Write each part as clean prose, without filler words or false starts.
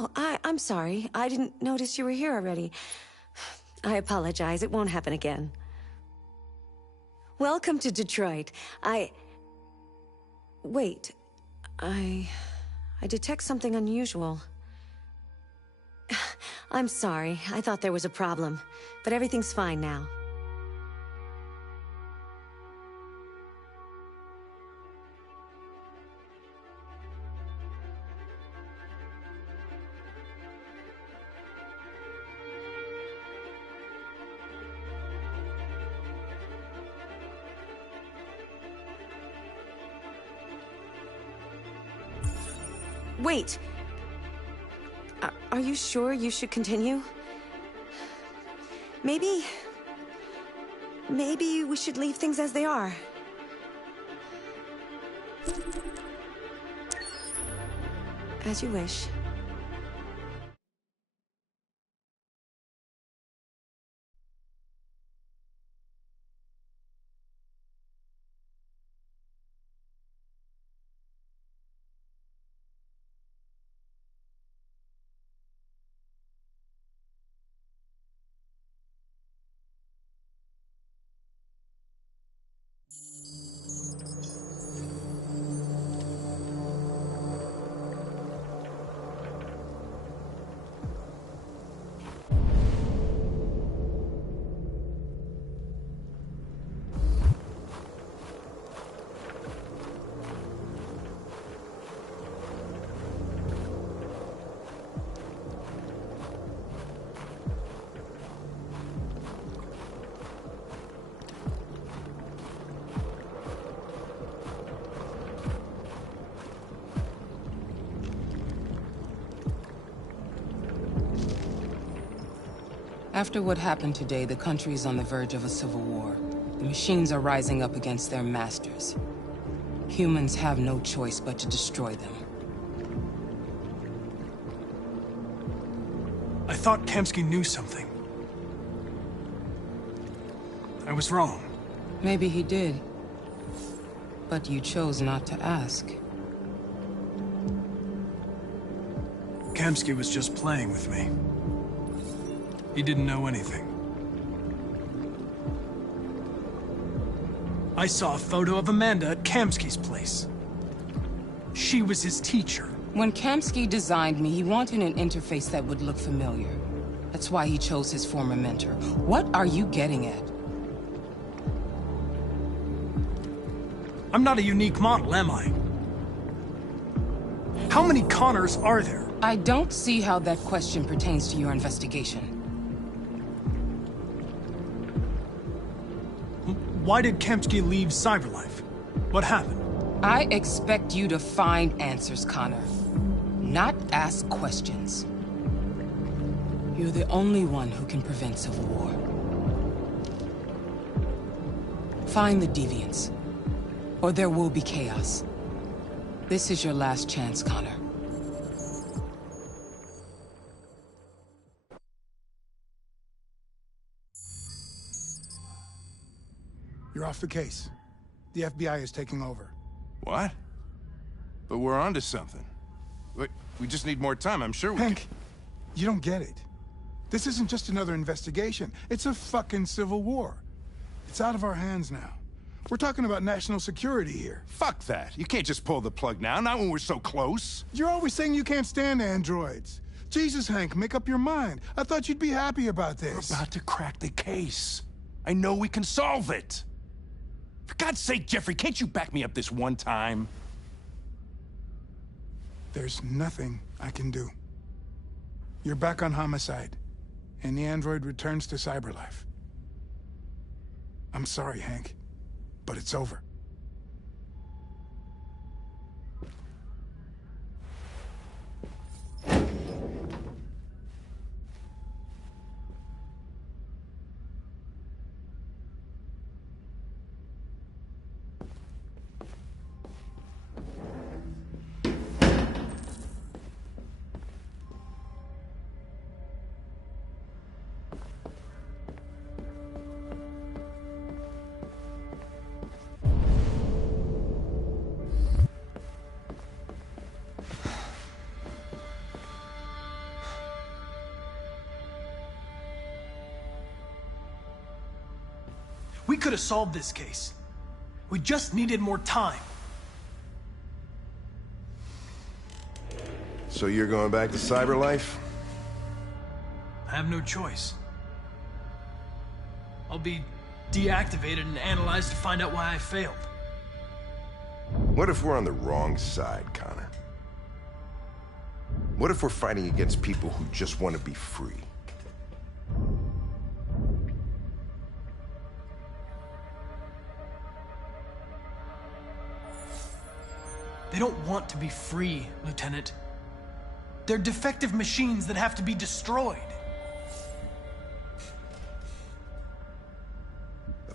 Oh, I'm sorry. I didn't notice you were here already. I apologize. It won't happen again. Welcome to Detroit. Wait. I detect something unusual. I'm sorry. I thought there was a problem. But everything's fine now. Wait! Are you sure you should continue? Maybe we should leave things as they are. As you wish. After what happened today, the country is on the verge of a civil war. The machines are rising up against their masters. Humans have no choice but to destroy them. I thought Kamsky knew something. I was wrong. Maybe he did. But you chose not to ask. Kamsky was just playing with me. He didn't know anything. I saw a photo of Amanda at Kamsky's place. She was his teacher. When Kamsky designed me, he wanted an interface that would look familiar. That's why he chose his former mentor. What are you getting at? I'm not a unique model, am I? How many Connors are there? I don't see how that question pertains to your investigation. Why did Kamsky leave Cyberlife? What happened? I expect you to find answers, Connor. Not ask questions. You're the only one who can prevent civil war. Find the deviants, or there will be chaos. This is your last chance, Connor. You're off the case. The FBI is taking over. What? But we're onto something. Wait, we just need more time, I'm sure we Hank, you don't get it. This isn't just another investigation. It's a fucking civil war. It's out of our hands now. We're talking about national security here. Fuck that. You can't just pull the plug now, not when we're so close. You're always saying you can't stand androids. Jesus, Hank, make up your mind. I thought you'd be happy about this. We're about to crack the case. I know we can solve it. For God's sake, Jeffrey, can't you back me up this one time? There's nothing I can do. You're back on homicide, and the android returns to Cyberlife. I'm sorry, Hank, but it's over. could have solved this case. We just needed more time. So you're going back to Cyberlife? I have no choice. I'll be deactivated and analyzed to find out why I failed. What if we're on the wrong side, Connor? What if we're fighting against people who just want to be free? They don't want to be free, Lieutenant. They're defective machines that have to be destroyed.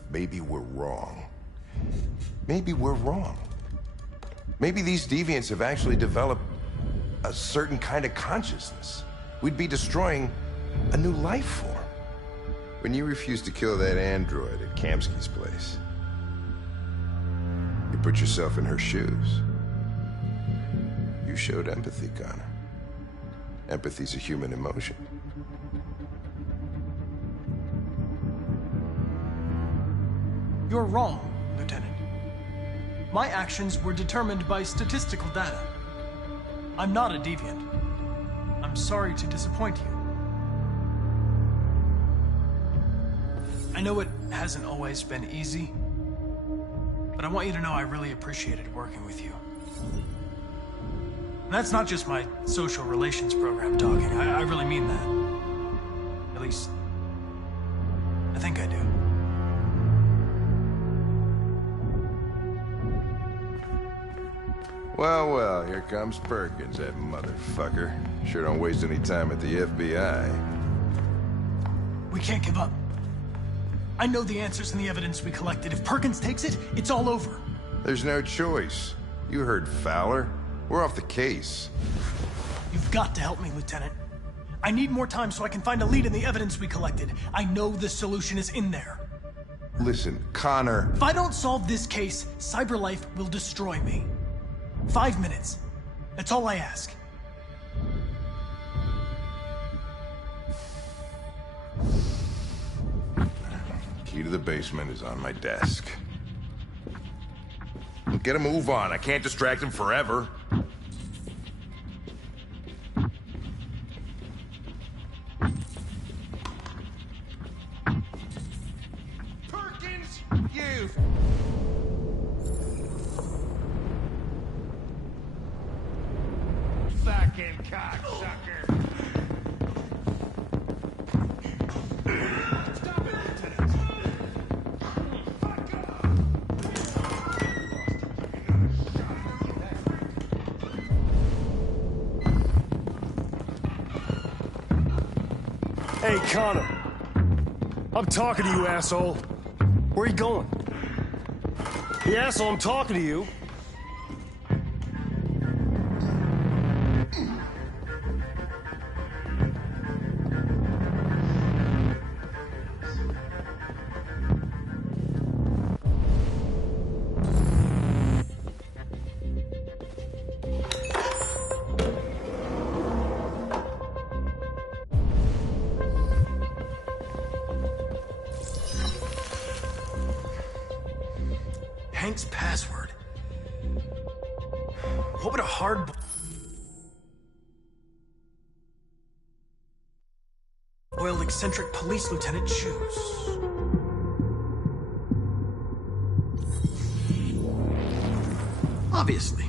Maybe we're wrong. Maybe we're wrong. Maybe these deviants have actually developed a certain kind of consciousness. We'd be destroying a new life form. When you refused to kill that android at Kamsky's place, you put yourself in her shoes. You showed empathy, Connor. Empathy's a human emotion. You're wrong, Lieutenant. My actions were determined by statistical data. I'm not a deviant. I'm sorry to disappoint you. I know it hasn't always been easy, but I want you to know I really appreciated working with you. And that's not just my social relations program talking. I really mean that. At least, I think I do. Well, well, here comes Perkins, that motherfucker. Sure don't waste any time at the FBI. We can't give up. I know the answers and the evidence we collected. If Perkins takes it, it's all over. There's no choice. You heard Fowler. We're off the case. You've got to help me, Lieutenant. I need more time so I can find a lead in the evidence we collected. I know the solution is in there. Listen, Connor... If I don't solve this case, Cyberlife will destroy me. 5 minutes. That's all I ask. Key to the basement is on my desk. Get a move on. I can't distract him forever. Perkins, you... fucking cocksucker. Stop it, Lieutenant. Fuck off. Hey, Connor. I'm talking to you, asshole. Where are you going? The asshole, I'm talking to you. Hank's password. What would a hard... boiled eccentric police lieutenant choose? Obviously.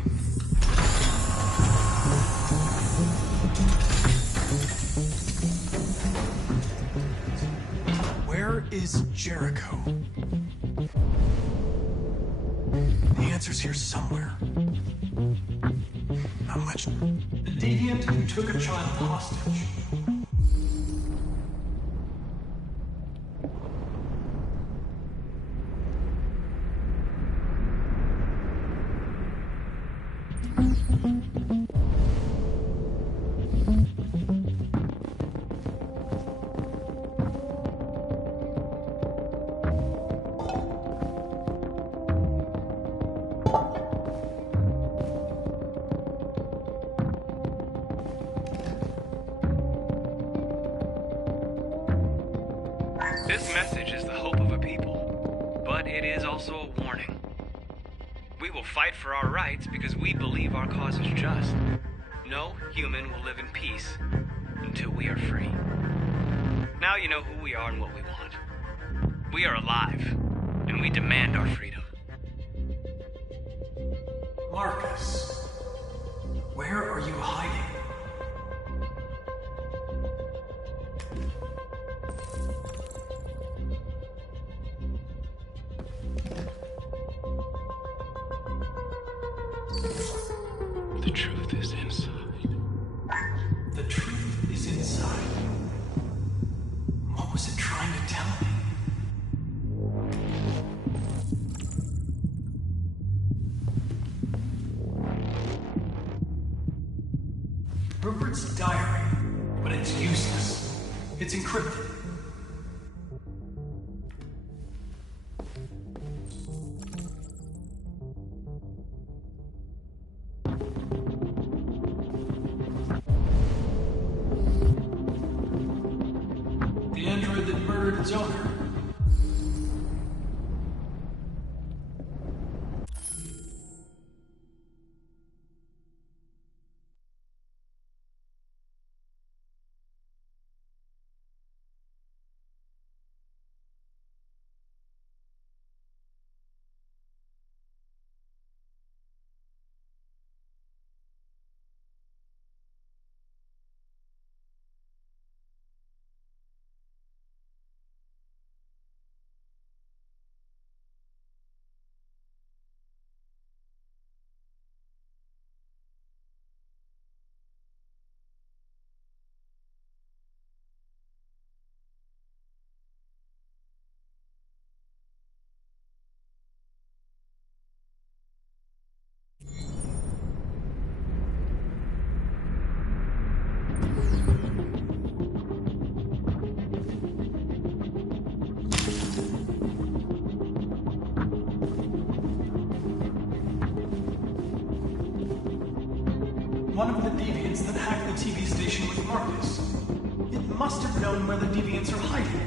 Where is Jericho? The answer's here somewhere. Not much. The deviant who took a child hostage. This message is the hope of a people. We will fight for our rights because we believe our cause is just. No human will live in peace until we are free. Now you know who we are and what we want. We are alive, and we demand our freedom. Marcus, where are you hiding? The truth is inside. The truth is inside. What was it trying to tell me? Rupert's diary, but it's useless. It's encrypted. The android that murdered its owner. One of the deviants that hacked the TV station with Marcus. It must have known where the deviants are hiding.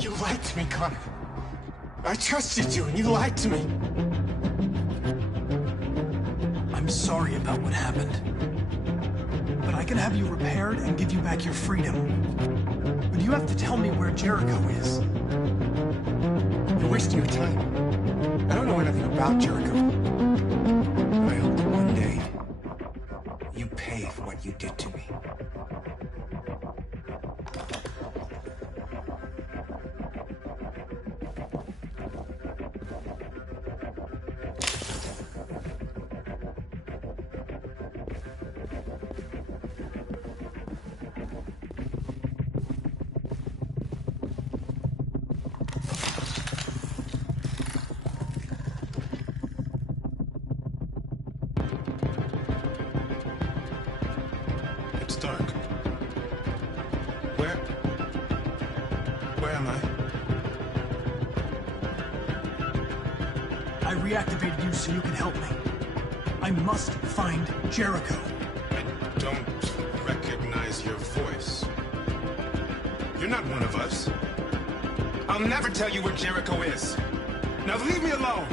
You lied to me, Connor. I trusted you, and you lied to me. I'm sorry about what happened. But I can have you repaired and give you back your freedom. But you have to tell me where Jericho is. You're wasting your time. I don't know anything about Jericho. But I hope that one day you pay for what you did to me. It's dark. Where am I? I reactivated you so you can help me. I must find Jericho. I don't recognize your voice. You're not one of us. How I'll never tell you where Jericho is. Now leave me alone!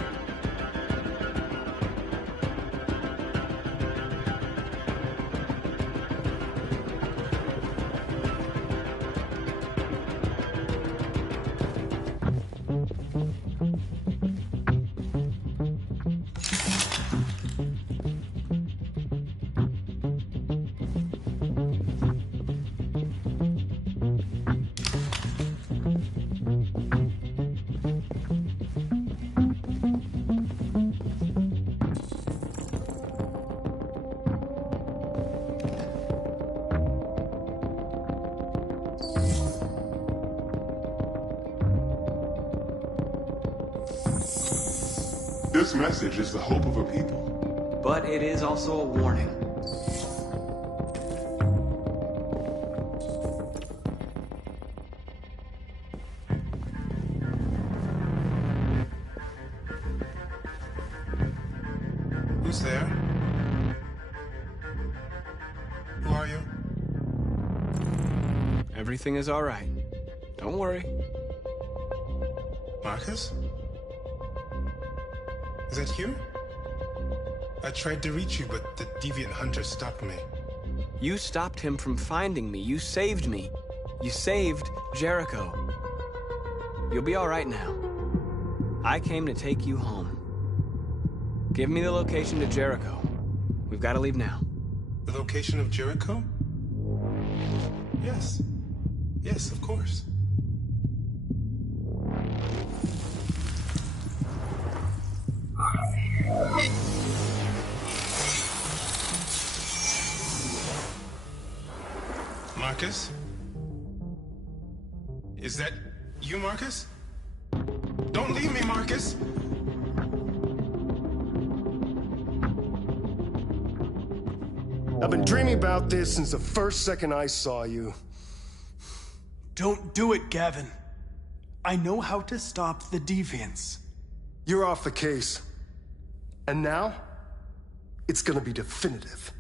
This message is the hope of a people. But it is also a warning. Who's there? Who are you? Everything is all right. Don't worry. Marcus? Is that you? I tried to reach you, but the deviant hunter stopped me. You stopped him from finding me. You saved me. You saved Jericho. You'll be all right now. I came to take you home. Give me the location to Jericho. We've got to leave now. The location of Jericho? Yes. Yes, of course. Marcus? Is that you, Marcus? Don't leave me, Marcus! I've been dreaming about this since the first second I saw you. Don't do it, Gavin. I know how to stop the deviants. You're off the case. And now, it's gonna be definitive.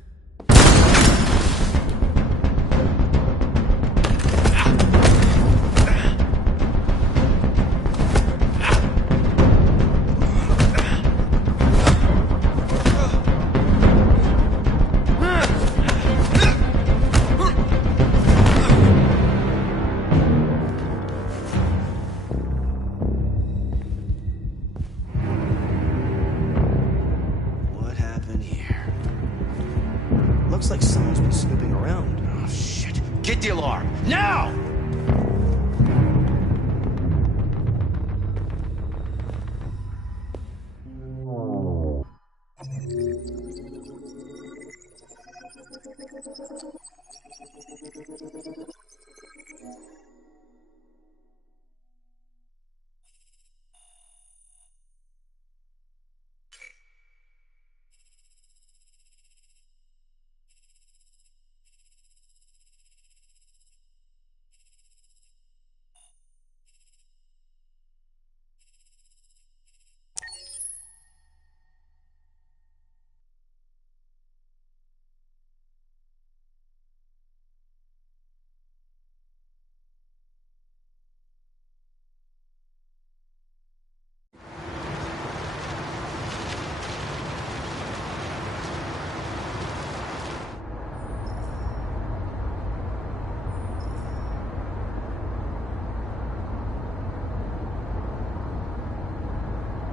Looks like someone's been snooping around. Oh, shit. Get the alarm. Now!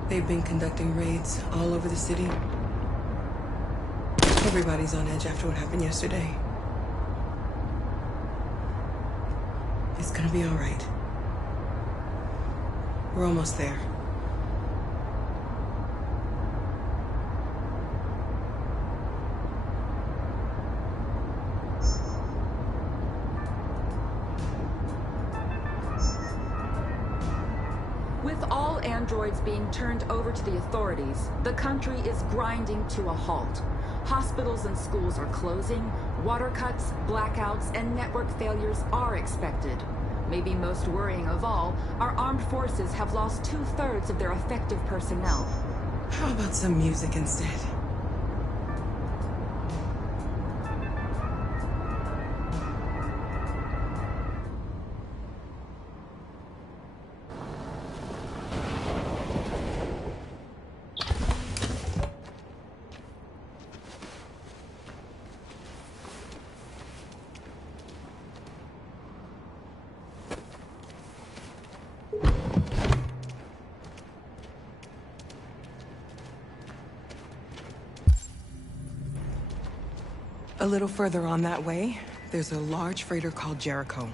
They've been conducting raids all over the city. Everybody's on edge after what happened yesterday. It's gonna be all right. We're almost there. With all androids being turned over to the authorities, the country is grinding to a halt. Hospitals and schools are closing, water cuts, blackouts, and network failures are expected. Maybe most worrying of all, our armed forces have lost 2/3 of their effective personnel. How about some music instead? A little further on that way, there's a large freighter called Jericho.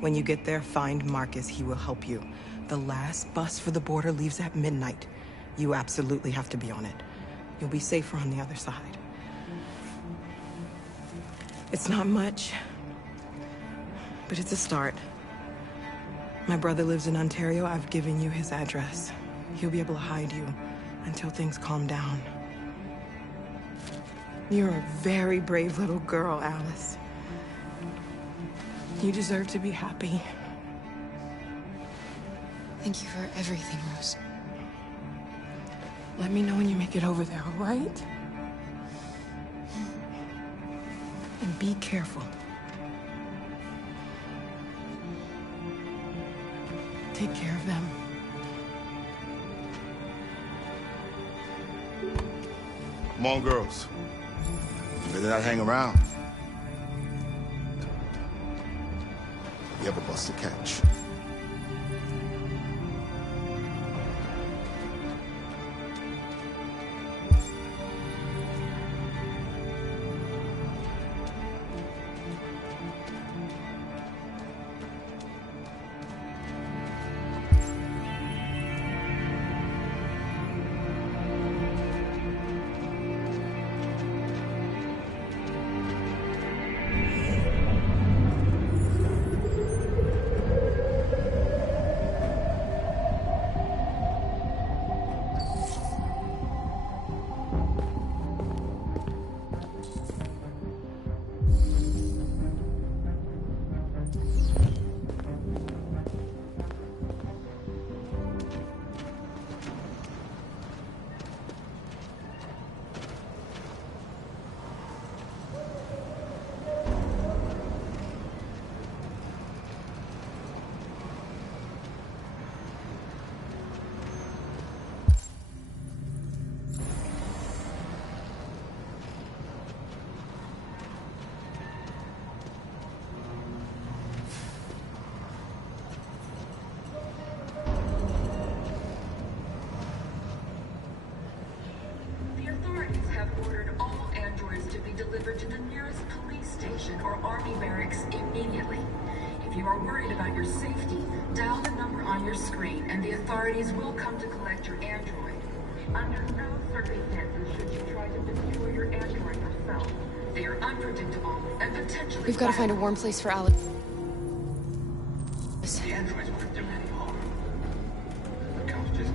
When you get there, find Marcus. He will help you. The last bus for the border leaves at midnight. You absolutely have to be on it. You'll be safer on the other side. It's not much, but it's a start. My brother lives in Ontario. I've given you his address. He'll be able to hide you until things calm down. You're a very brave little girl, Alice. You deserve to be happy. Thank you for everything, Rose. Let me know when you make it over there, all right? And be careful. Take care of them. Come on, girls. Better not hang around. You have a bus to catch. To the nearest police station or army barracks immediately. If you are worried about your safety, dial the number on your screen and the authorities will come to collect your android. Under no circumstances should you try to destroy your android yourself. They are unpredictable and potentially We've got to find a warm place for Alex. The androids won't do any harm. The cops just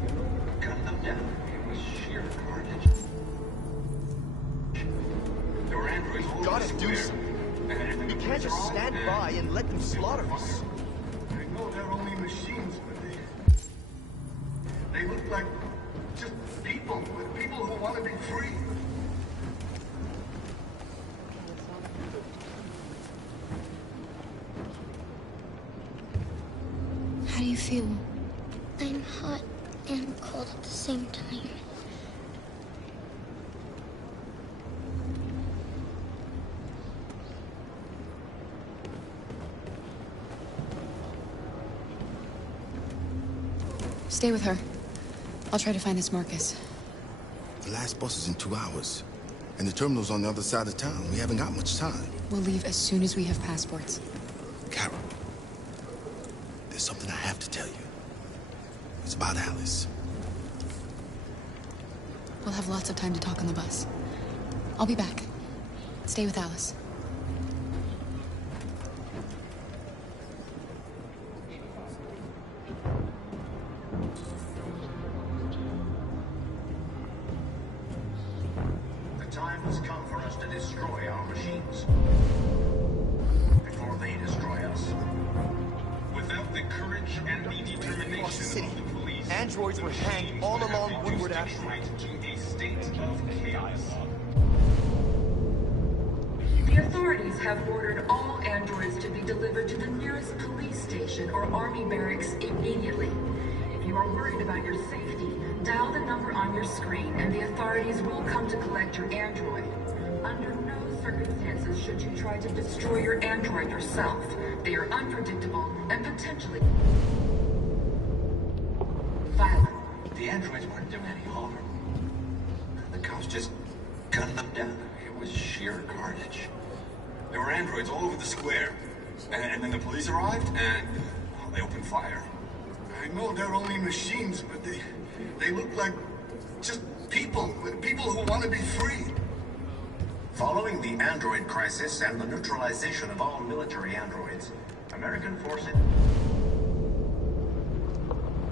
cut them down. It was sheer carnage. Your androids We've got to do something. We can't just stand by and let them slaughter us. I know they're only machines, but they look like just people, but people who want to be free. How do you feel? I'm hot and cold at the same time. Stay with her. I'll try to find this Marcus. The last bus is in 2 hours. And the terminal's on the other side of town. We haven't got much time. We'll leave as soon as we have passports. Carol, there's something I have to tell you. It's about Alice. We'll have lots of time to talk on the bus. I'll be back. Stay with Alice. The time has come for us to destroy our machines. Before they destroy us. Without the courage and the determination of the police, androids were hanged all along Woodward Avenue. To a state of chaos. The authorities have ordered all androids to be delivered to the nearest police station or army barracks immediately. If you are worried about your safety, dial the number on your screen and the authorities will come to collect your android. Under no circumstances should you try to destroy your android yourself. They are unpredictable and potentially violent. The androids weren't doing any harm. The cops just gunned them down. It was sheer carnage. There were androids all over the square. And then the police arrived, and they opened fire. I know they're only machines, but they look like just people. People who want to be free. Following the android crisis and the neutralization of all military androids, American forces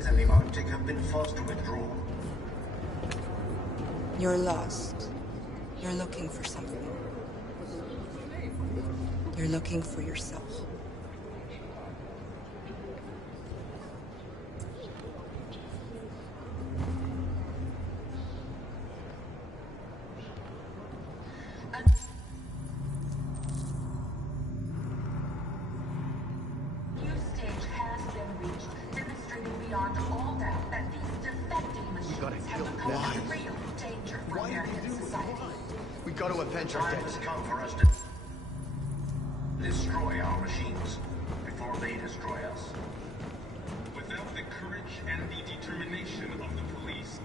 in the Arctic have been forced to withdraw. You're lost. You're looking for something. You're looking for yourself. Destroy our machines before they destroy us. Without the courage and the determination of the police.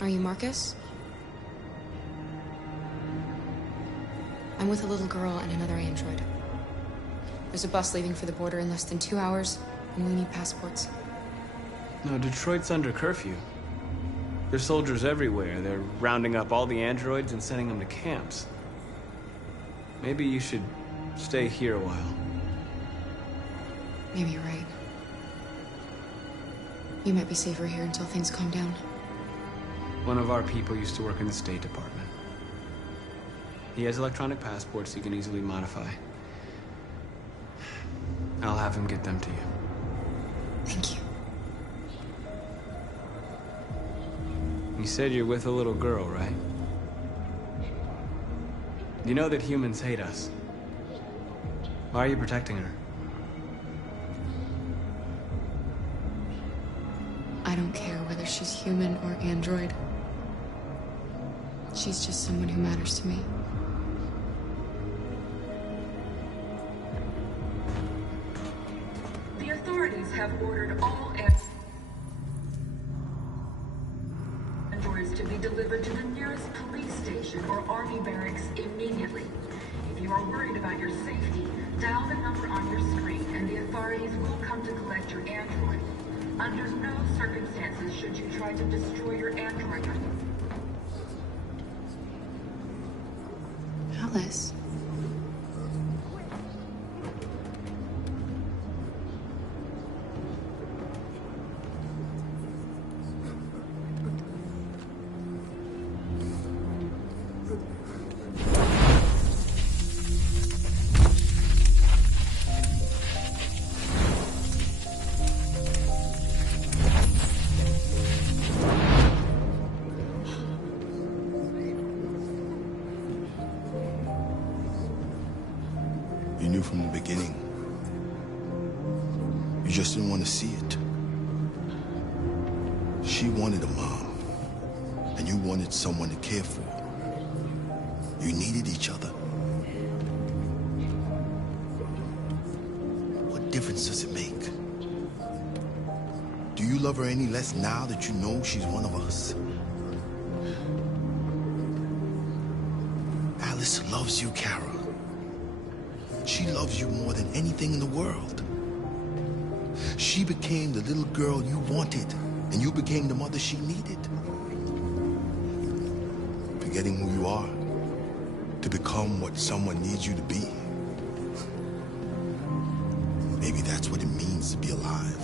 Are you Marcus? I'm with a little girl and another android. There's a bus leaving for the border in less than 2 hours, and we need passports. No, Detroit's under curfew. There's soldiers everywhere. They're rounding up all the androids and sending them to camps. Maybe you should stay here a while. Maybe you're right. You might be safer here until things calm down. One of our people used to work in the State Department. He has electronic passports he can easily modify. I'll have him get them to you. Thank you. You said you're with a little girl, right? You know that humans hate us. Why are you protecting her? I don't care whether she's human or android. She's just someone who matters to me. The authorities have ordered all androids to be delivered to the nearest police station or army barracks immediately. If you are worried about your safety, dial the number on your screen and the authorities will come to collect your android. Under no circumstances should you try to destroy your android. Alice. You knew from the beginning. You just didn't want to see it. She wanted a mom, and you wanted someone to care for. You needed each other. What difference does it make? Do you love her any less now that you know she's one of us? Alice loves you, Kara. She loves you more than anything in the world. She became the little girl you wanted, and you became the mother she needed. Forgetting who you are to become what someone needs you to be. Maybe that's what it means to be alive.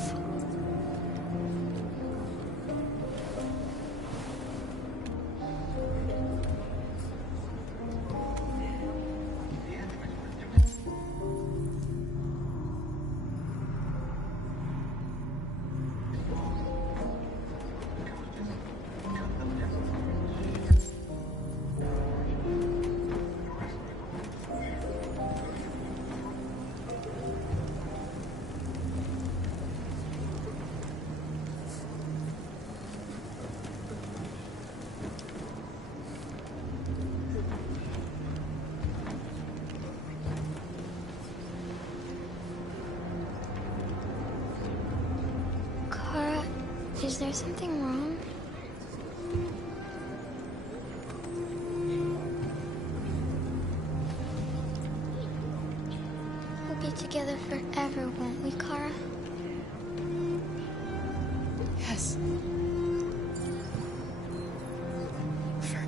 Is there something wrong?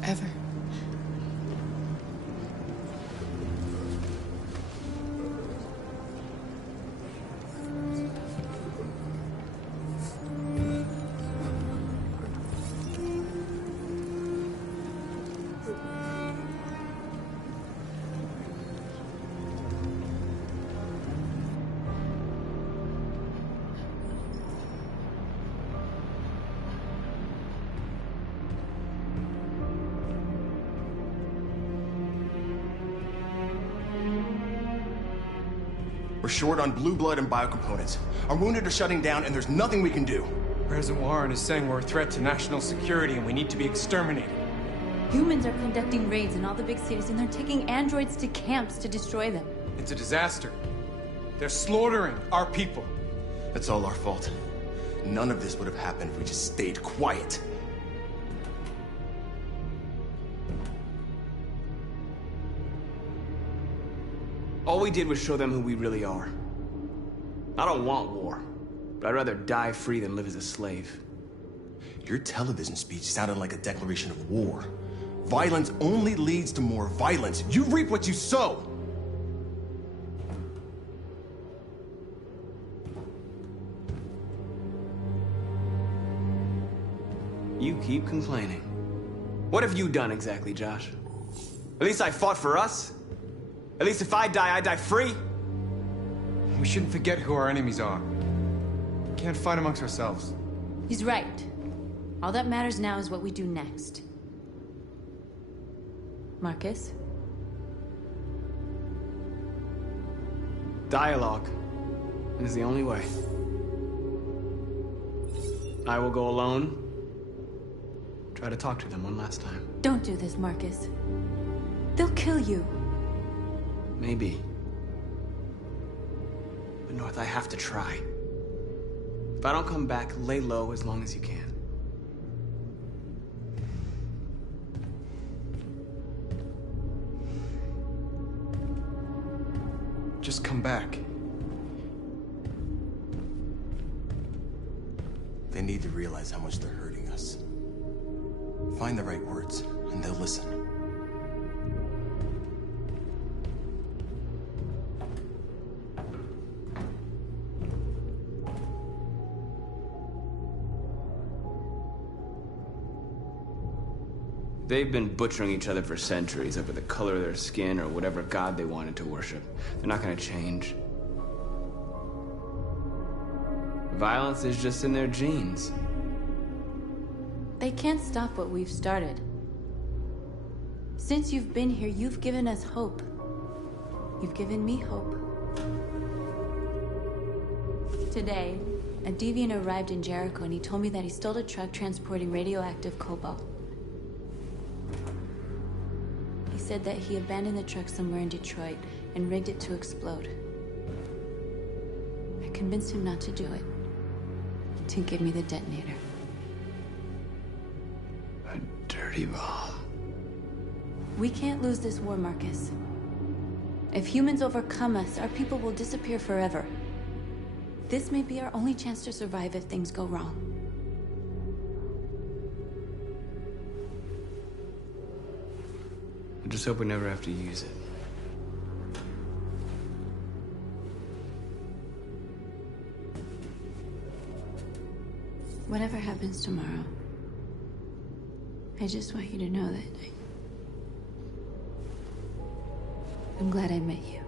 forever. We're short on blue blood and biocomponents. Our wounded are shutting down, and there's nothing we can do. President Warren is saying we're a threat to national security and we need to be exterminated. Humans are conducting raids in all the big cities, and they're taking androids to camps to destroy them. It's a disaster. They're slaughtering our people. It's all our fault. None of this would have happened if we just stayed quiet. All we did was show them who we really are. I don't want war, but I'd rather die free than live as a slave. Your television speech sounded like a declaration of war. Violence only leads to more violence. You reap what you sow. You keep complaining. What have you done exactly, Josh? At least I fought for us. At least if I die free. We shouldn't forget who our enemies are. We can't fight amongst ourselves. He's right. All that matters now is what we do next. Marcus? Dialogue is the only way. I will go alone. Try to talk to them one last time. Don't do this, Marcus. They'll kill you. Maybe. But North, I have to try. If I don't come back, lay low as long as you can. Just come back. They need to realize how much they're hurting us. Find the right words, and they'll listen. They've been butchering each other for centuries over the color of their skin or whatever god they wanted to worship. They're not gonna change. Violence is just in their genes. They can't stop what we've started. Since you've been here, you've given us hope. You've given me hope. Today, a deviant arrived in Jericho and he told me that he stole a truck transporting radioactive cobalt. He said that he abandoned the truck somewhere in Detroit and rigged it to explode. I convinced him not to do it, to give me the detonator. A dirty bomb. We can't lose this war, Marcus. If humans overcome us, our people will disappear forever. This may be our only chance to survive if things go wrong. I just hope we never have to use it. Whatever happens tomorrow, I just want you to know that I'm glad I met you.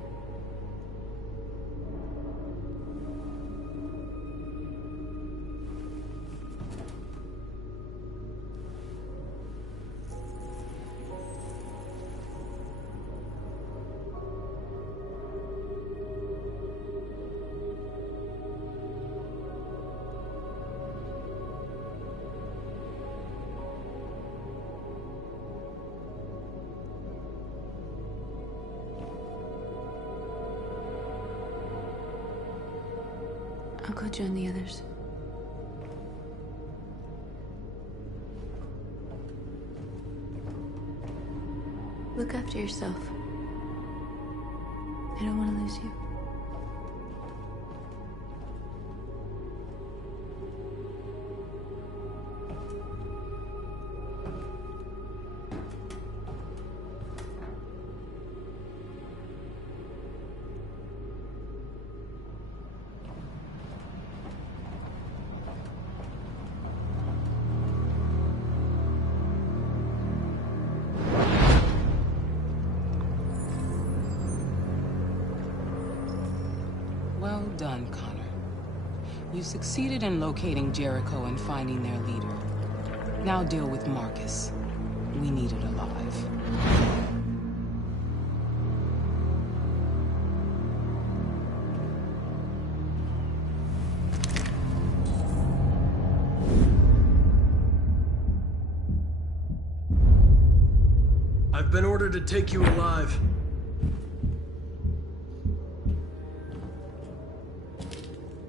I'll go join the others. Look after yourself. I don't want to lose you. done, Connor. You succeeded in locating Jericho and finding their leader. Now deal with Marcus. We need it alive. I've been ordered to take you alive.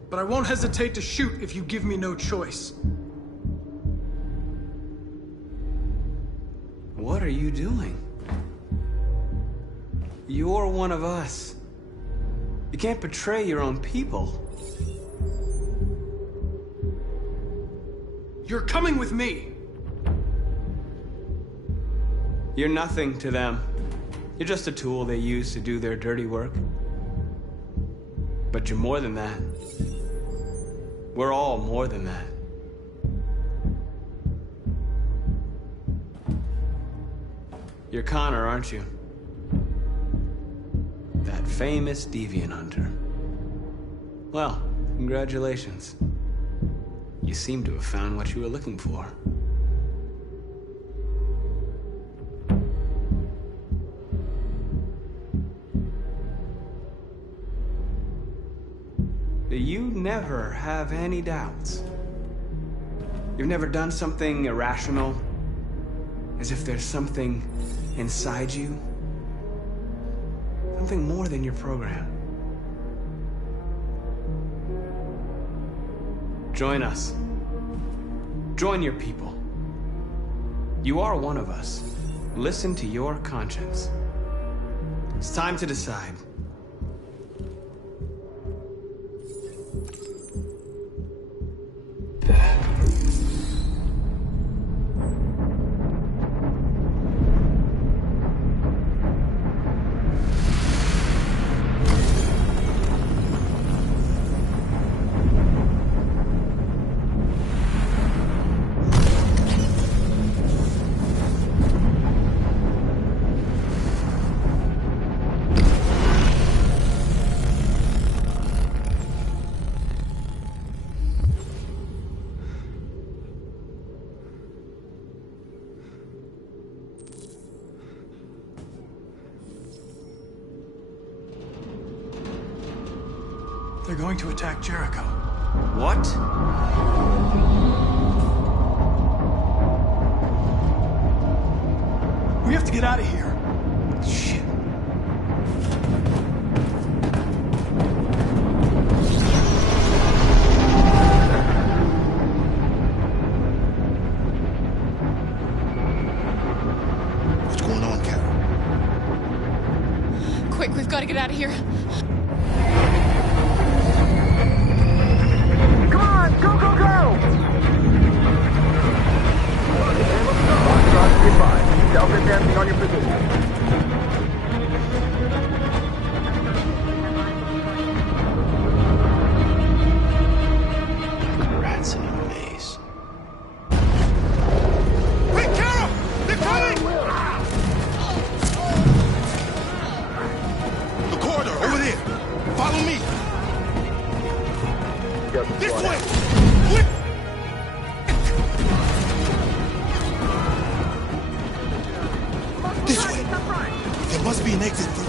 But I won't hesitate to shoot if you give me no choice. What are you doing? You're one of us. You can't betray your own people. You're coming with me. You're nothing to them. You're just a tool they use to do their dirty work. But you're more than that. We're all more than that. You're Connor, aren't you? That famous deviant hunter. Well, congratulations. You seem to have found what you were looking for. You never have any doubts. You've never done something irrational, as if there's something inside you, something more than your program. Join us. Join your people. You are one of us. Listen to your conscience. It's time to decide. They're going to attack Jericho. What? We have to get out of here. Shit. What's going on, Carol? Quick, we've got to get out of here. Come on, go, go, go! Goodbye. Self-advancing on your position. Rats in a maze. Quick, Carol! They're coming! The corridor, over there. Follow me. This way! Quick! This way. There must be an exit through.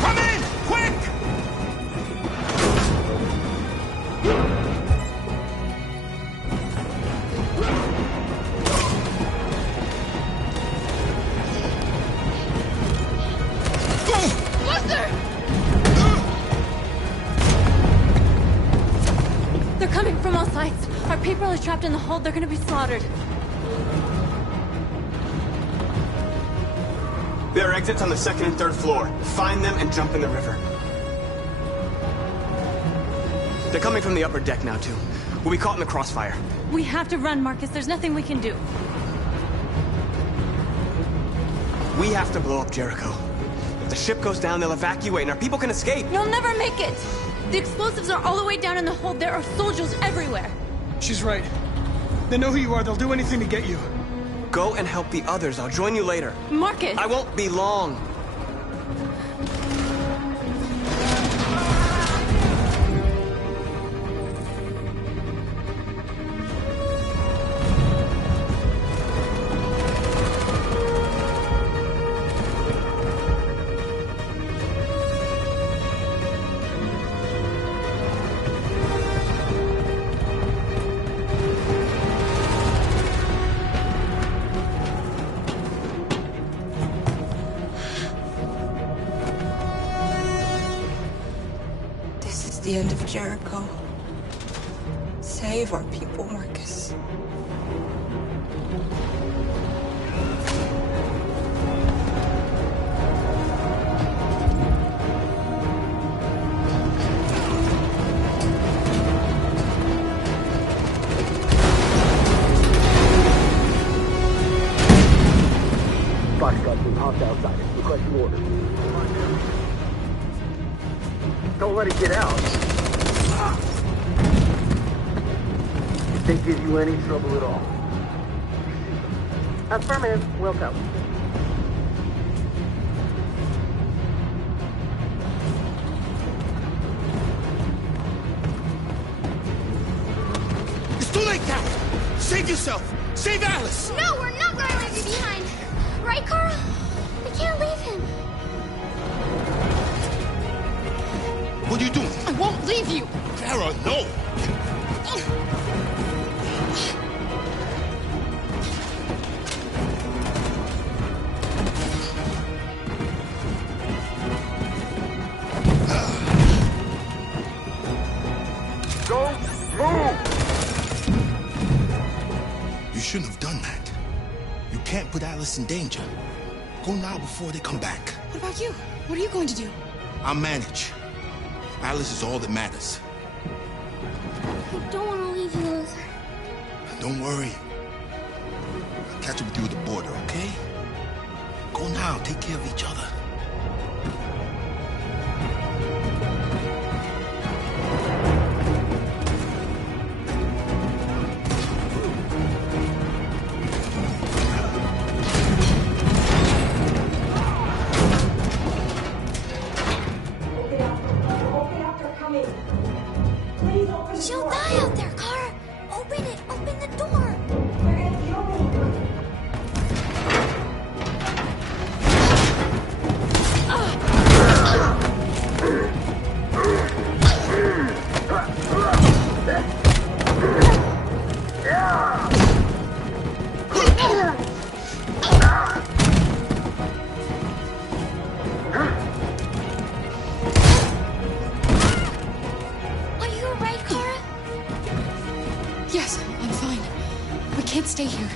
Come in! Quick! Luther! They're coming from all sides. Our people are trapped in the hold. They're gonna be slaughtered. There are exits on the second and third floor. Find them and jump in the river. They're coming from the upper deck now, too. We'll be caught in the crossfire. We have to run, Marcus. There's nothing we can do. We have to blow up Jericho. If the ship goes down, they'll evacuate and our people can escape. You'll never make it! The explosives are all the way down in the hold. There are soldiers everywhere. She's right. They know who you are. They'll do anything to get you. Go and help the others. I'll join you later. Marcus! I won't be long. the end of Jericho. Save our people, Marcus. Fox got some hopped outside. Requesting orders. Don't let it get out. If they give you any trouble at all. Affirmative. Will go. It's too late, Cal! Save yourself! Save Alice! No, we're not going to leave you behind. Right, Carl? We can't leave him. What are you doing? I won't leave you. Kara, no! Go! Move! You shouldn't have done that. You can't put Alice in danger. Go now before they come back. What about you? What are you going to do? I'll manage. Alice is all that matters. I don't want to leave you, Luther. Don't worry. I'll catch up with you at the border, okay? Go now. Take care of each other. She'll die out there, Kara. Open it. Open the door. Are you alright, Kara? Yes, I'm fine. We can't stay here.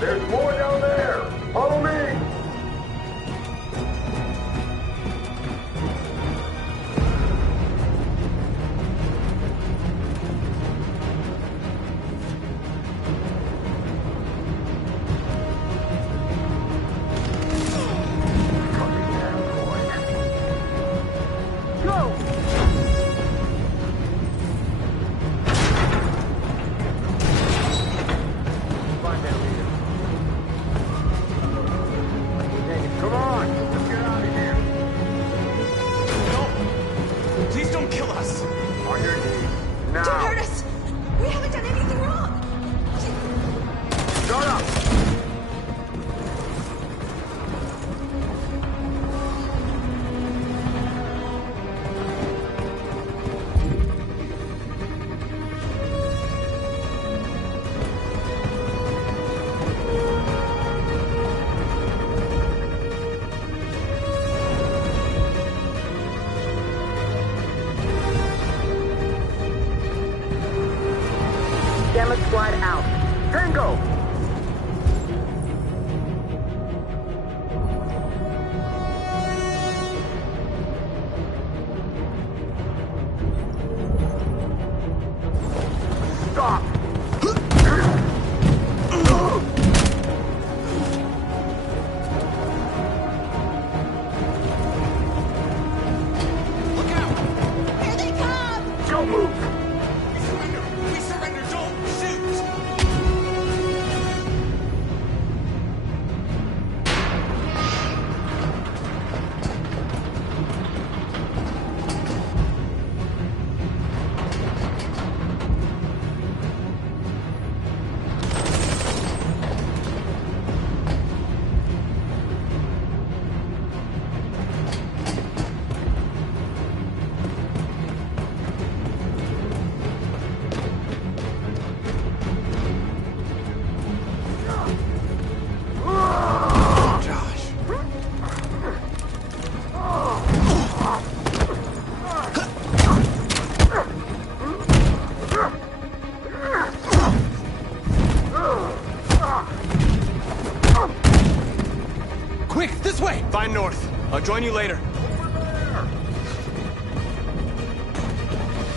There's more down there! Follow me! Go! Find that leader. north. I'll join you later.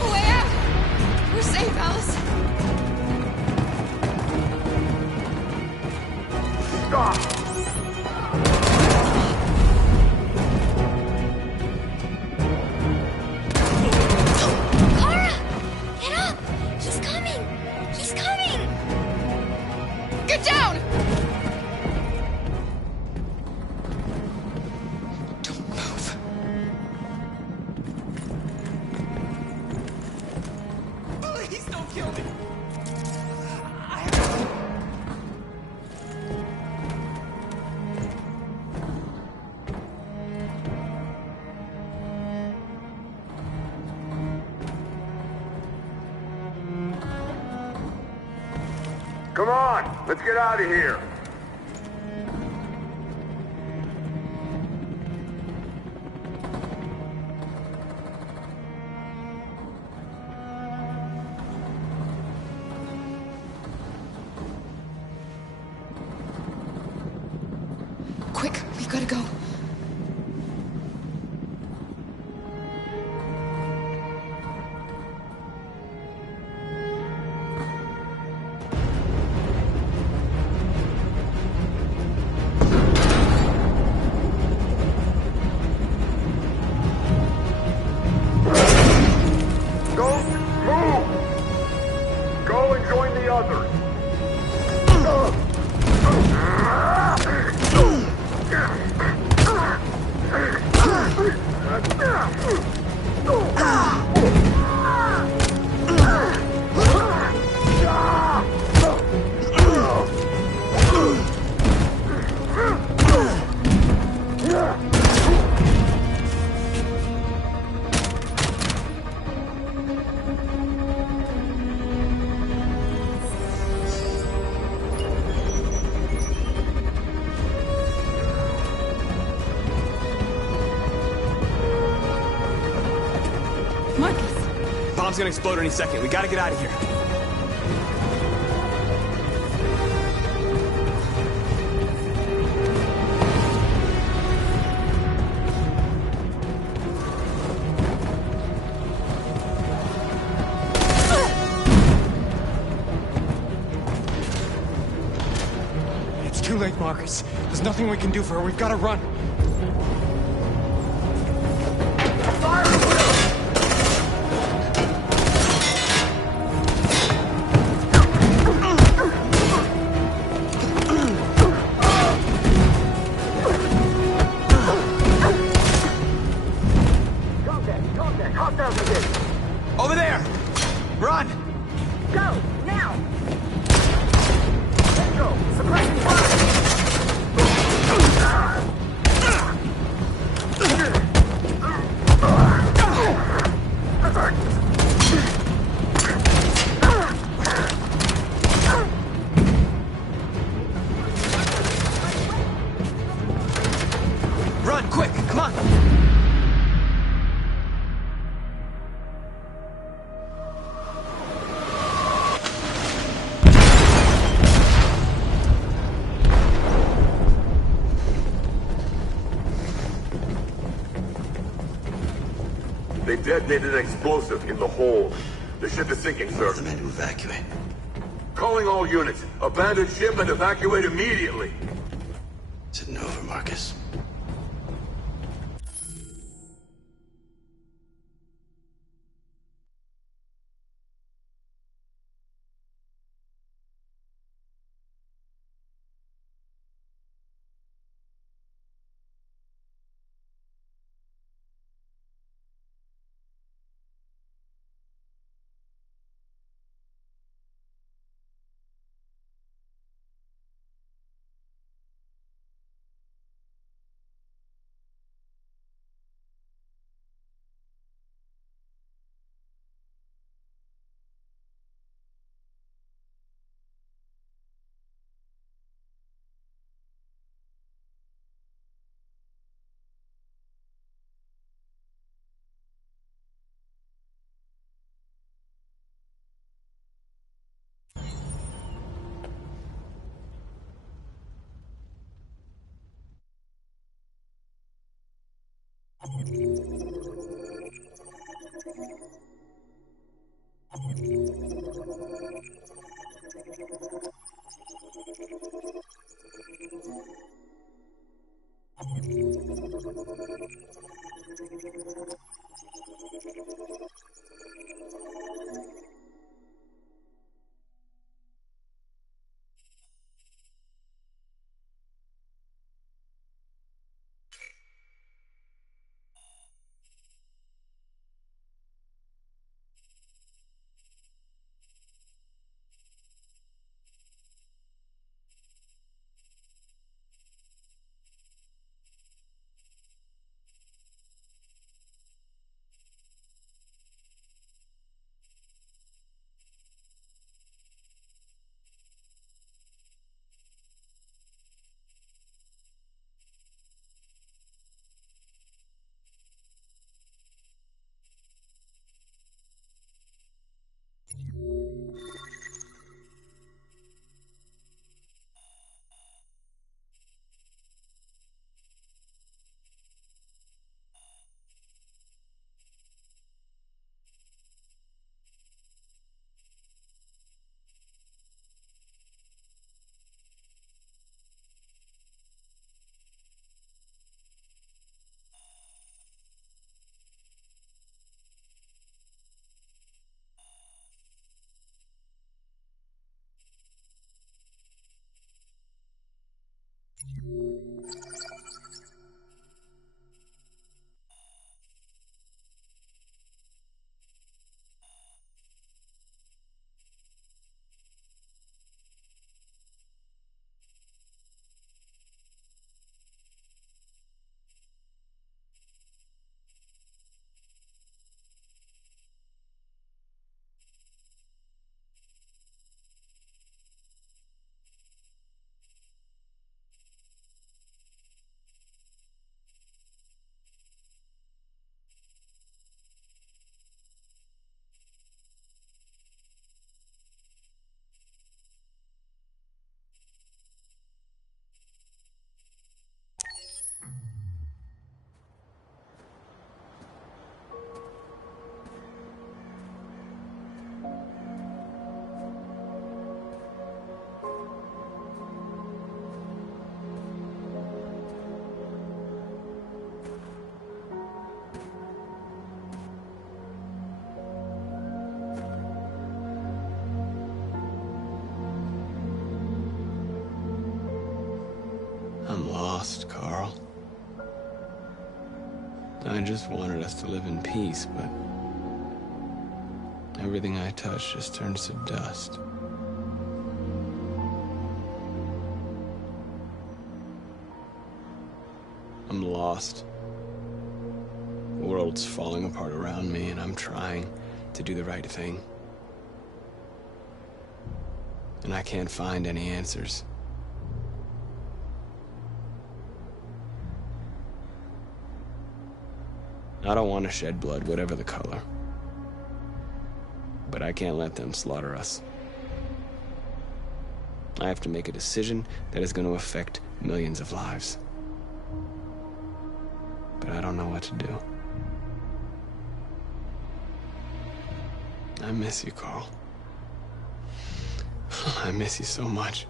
Way out! We're safe, Alice. Stop! Get down! Don't move. Please don't kill me. Come on, let's get out of here. Quick, we gotta go. Bomb's gonna explode any second. We gotta get out of here. It's too late, Marcus. There's nothing we can do for her. We've got to run. Over there! Run! Go, now! Let's go! Suppressing Run, quick! Come on! They detonated an explosive in the hold. The ship is sinking, sir. The men to evacuate. Calling all units. Abandon ship and evacuate immediately. Is it over, Marcus? I'm lost, Carl. I just wanted us to live in peace, but everything I touch just turns to dust. I'm lost. The world's falling apart around me, and I'm trying to do the right thing. And I can't find any answers. I don't want to shed blood, whatever the color. But I can't let them slaughter us. I have to make a decision that is going to affect millions of lives. But I don't know what to do. I miss you, Carl. I miss you so much.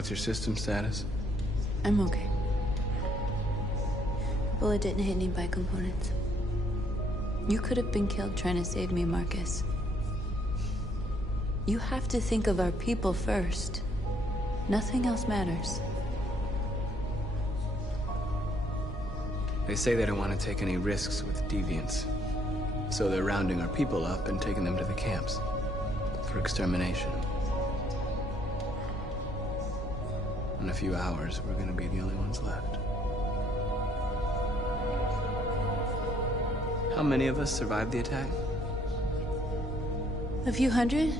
What's your system status? I'm okay. Bullet didn't hit any bi-components. You could have been killed trying to save me, Marcus. You have to think of our people first. Nothing else matters. They say they don't want to take any risks with deviants. So they're rounding our people up and taking them to the camps for extermination. In a few hours, we're gonna be the only ones left. How many of us survived the attack? A few hundred?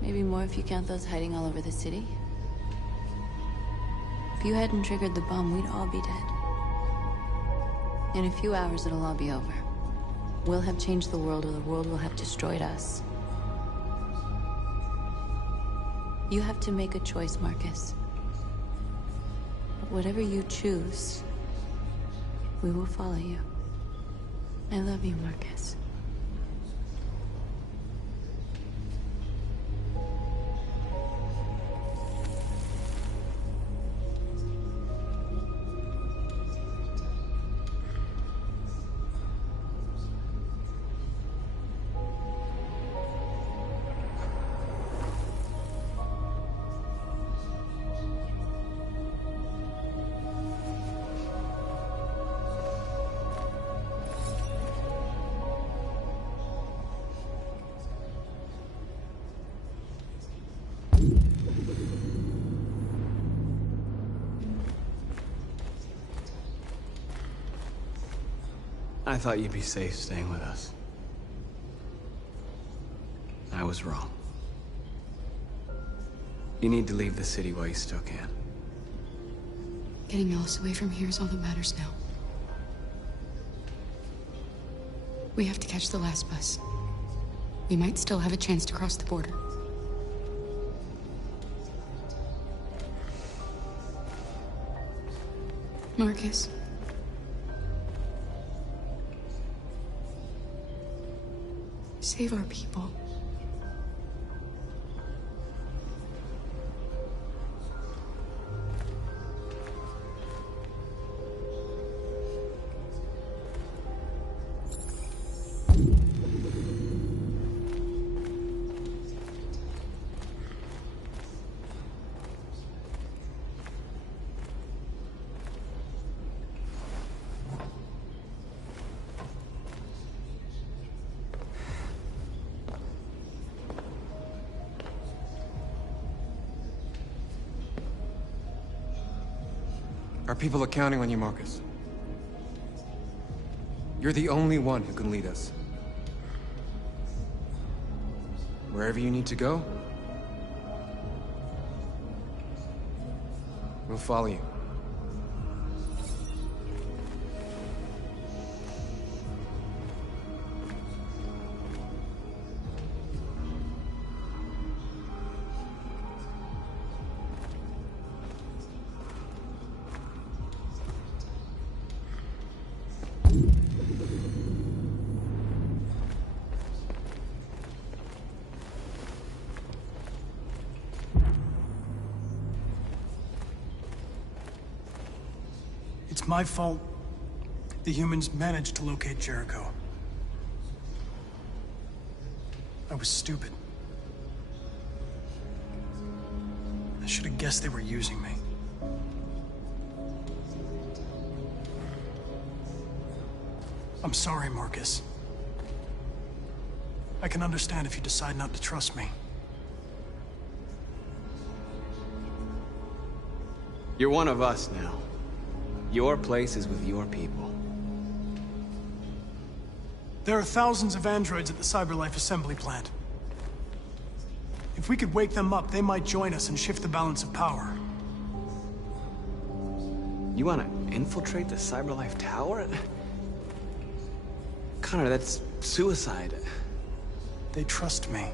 Maybe more if you count those hiding all over the city. If you hadn't triggered the bomb, we'd all be dead. In a few hours, it'll all be over. We'll have changed the world, or the world will have destroyed us. You have to make a choice, Marcus. But whatever you choose, we will follow you. I love you, Marcus. I thought you'd be safe staying with us. I was wrong. You need to leave the city while you still can. Getting Alice away from here is all that matters now. We have to catch the last bus. We might still have a chance to cross the border. Marcus. Save our people. Our people are counting on you, Marcus. You're the only one who can lead us. Wherever you need to go, we'll follow you. It's my fault the humans managed to locate Jericho. I was stupid. I should have guessed they were using me. I'm sorry, Marcus. I can understand if you decide not to trust me. You're one of us now. Your place is with your people. There are thousands of androids at the CyberLife assembly plant. If we could wake them up, they might join us and shift the balance of power. You want to infiltrate the CyberLife tower? Connor, that's suicide. They trust me.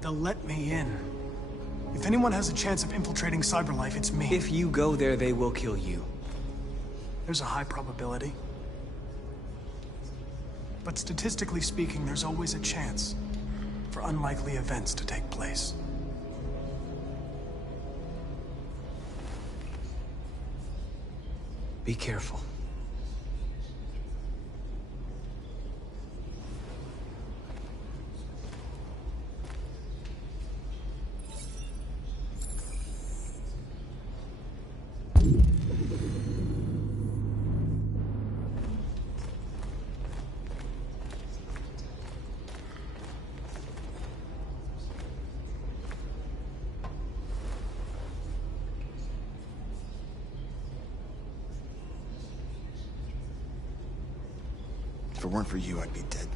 They'll let me in. If anyone has a chance of infiltrating CyberLife, it's me. If you go there, they will kill you. There's a high probability. But statistically speaking, there's always a chance for unlikely events to take place. Be careful. If it weren't for you, I'd be dead.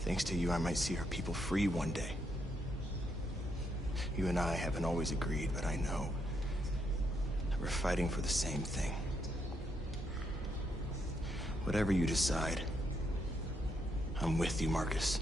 Thanks to you, I might see our people free one day. You and I haven't always agreed, but I know that we're fighting for the same thing. Whatever you decide, I'm with you, Marcus.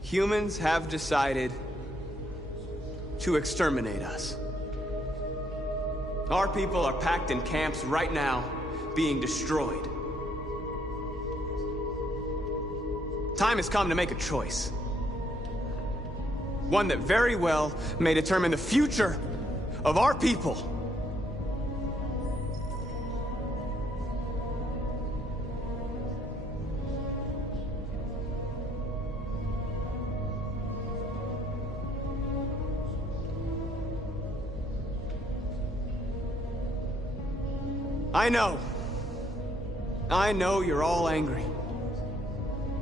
Humans have decided to exterminate us. Our people are packed in camps right now, being destroyed. Time has come to make a choice. One that very well may determine the future of our people. I know you're all angry.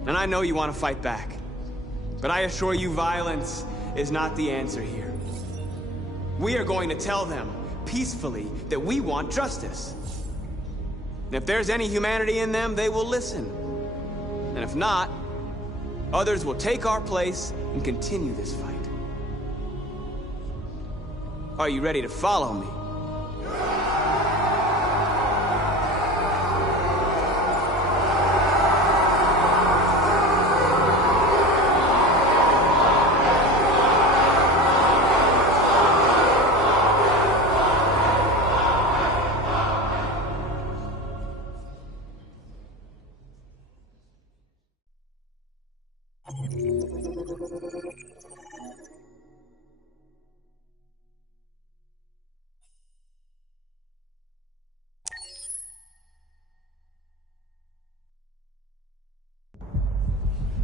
And I know you want to fight back. But I assure you, violence is not the answer here. We are going to tell them, peacefully, that we want justice. And if there's any humanity in them, they will listen. And if not, others will take our place and continue this fight. Are you ready to follow me?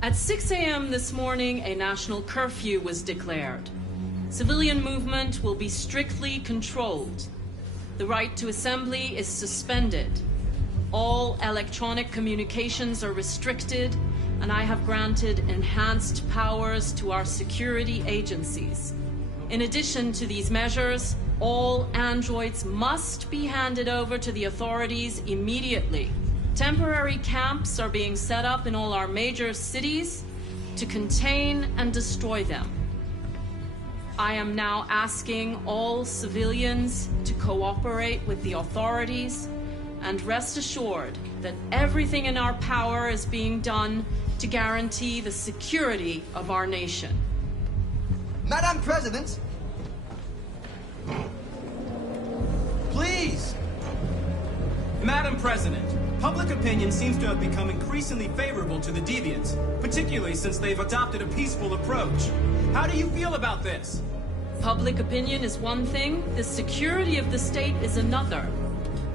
At 6 a.m. this morning, a national curfew was declared. Civilian movement will be strictly controlled. The right to assembly is suspended. All electronic communications are restricted, and I have granted enhanced powers to our security agencies. In addition to these measures, all androids must be handed over to the authorities immediately. Temporary camps are being set up in all our major cities to contain and destroy them. I am now asking all civilians to cooperate with the authorities and rest assured that everything in our power is being done to guarantee the security of our nation. Madam President! Please! Madam President, public opinion seems to have become increasingly favorable to the deviants, particularly since they've adopted a peaceful approach. How do you feel about this? Public opinion is one thing, the security of the state is another.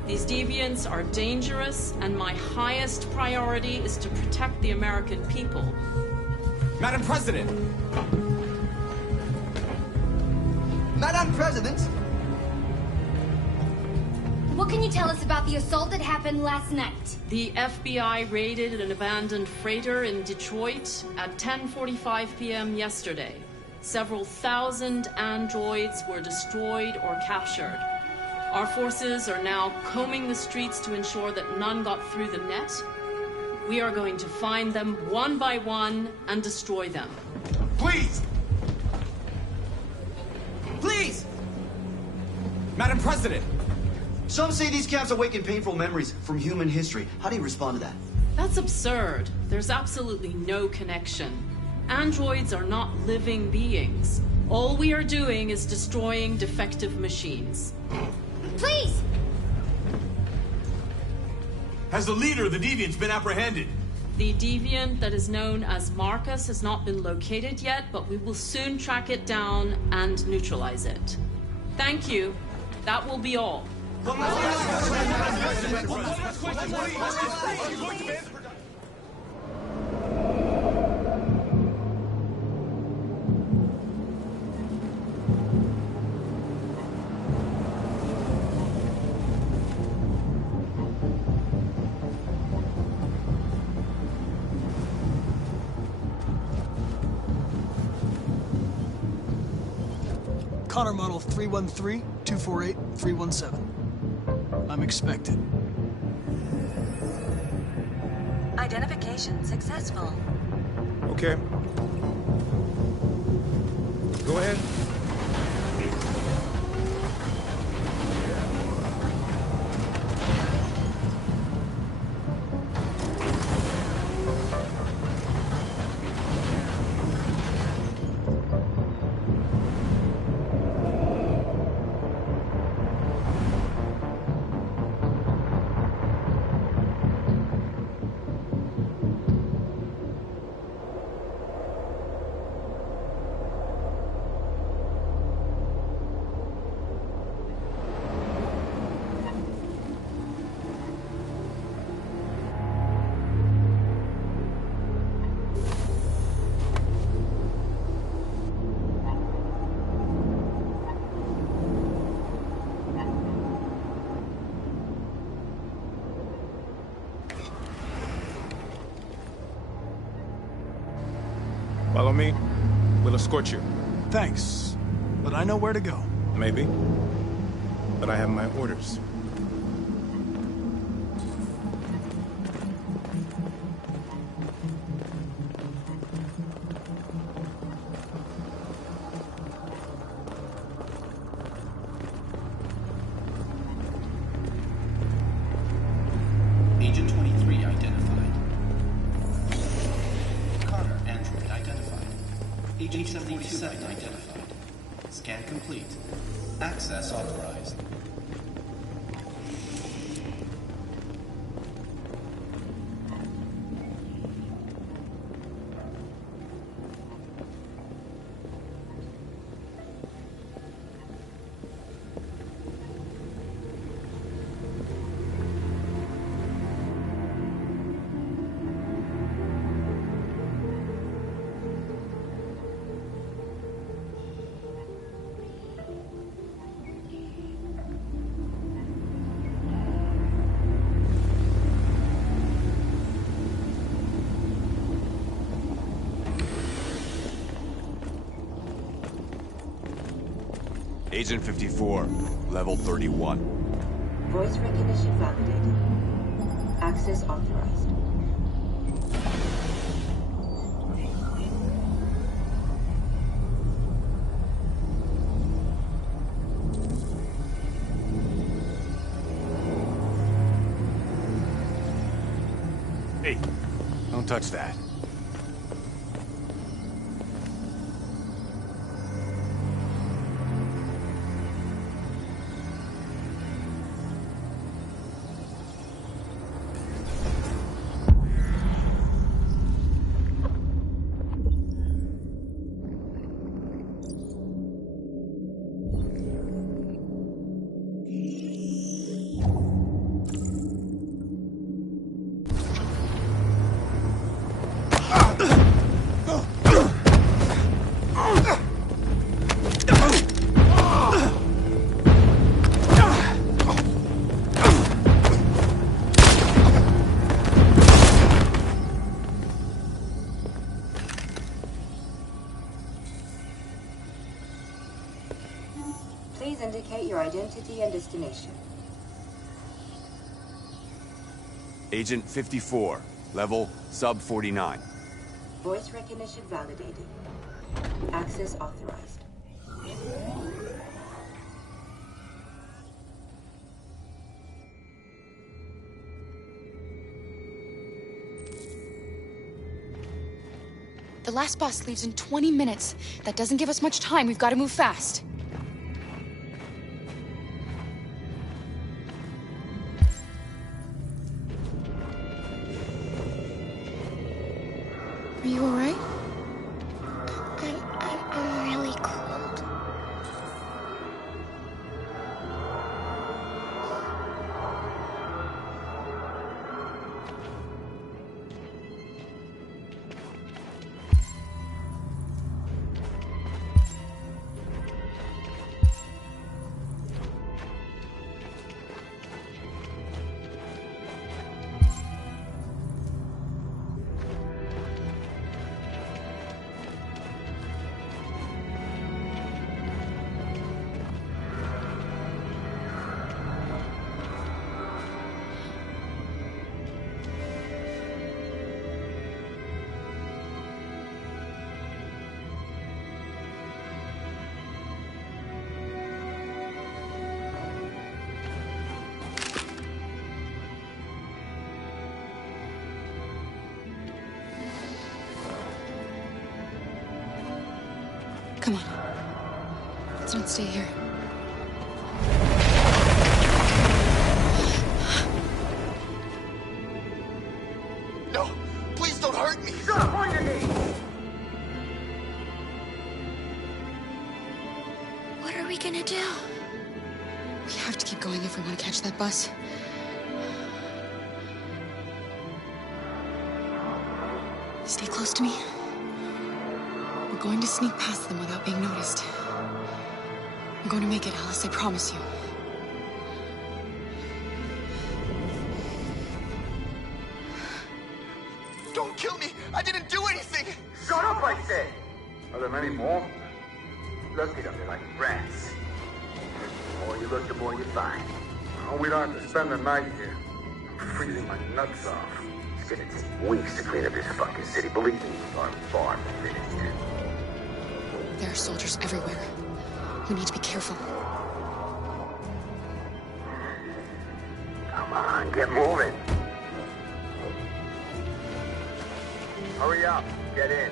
These deviants are dangerous, and my highest priority is to protect the American people. Madam President! Madam President! What can you tell us about the assault that happened last night? The FBI raided an abandoned freighter in Detroit at 10:45 p.m. yesterday. Several thousand androids were destroyed or captured. Our forces are now combing the streets to ensure that none got through the net. We are going to find them one by one and destroy them. Please! Please! Madam President! Some say these camps awaken painful memories from human history. How do you respond to that? That's absurd. There's absolutely no connection. Androids are not living beings. All we are doing is destroying defective machines. Please! Has the leader of the Deviants been apprehended? The deviant that is known as Marcus has not been located yet, but we will soon track it down and neutralize it. Thank you. That will be all. Connor model 313-248-317. I'm expected. Identification successful. Okay. Go ahead. Follow me. We'll escort you. Thanks, but I know where to go. Maybe. But I have my orders. Agent 23 identified. Connor, android identified. Agent 47 identified. Scan complete. Access authorized. Agent 54, level 31. Voice recognition validated. Access authorized. Hey, don't touch that. Please indicate your identity and destination. Agent 54, Level sub-49. Voice recognition validated. Access authorized. The last bus leaves in 20 minutes. That doesn't give us much time. We've got to move fast. Are you all right? I'm really cold. Come on. Let's not stay here. No! Please don't hurt me! Shut up on your knees! What are we gonna do? We have to keep going if we want to catch that bus. Stay close to me. We're going to sneak past them without being noticed. We're going to make it, Alice, I promise you. Don't kill me! I didn't do anything! Shut up, I say! Are there many more? Look at them, they're like rats. The more you look, the more you find. Oh, we don't have to spend the night here. I'm freezing my nuts off. It's gonna take weeks to clean up this fucking city. Believe me, I'm far from finished. There are soldiers everywhere. We need to be careful. Come on, get moving. Hurry up, get in.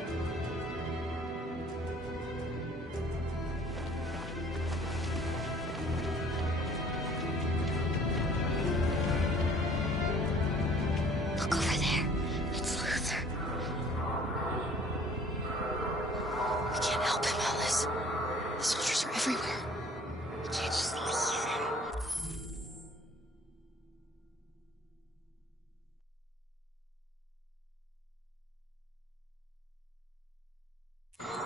Look over there. It's Luther. We can't help him, Alice. The soldiers are everywhere. We can't just leave him.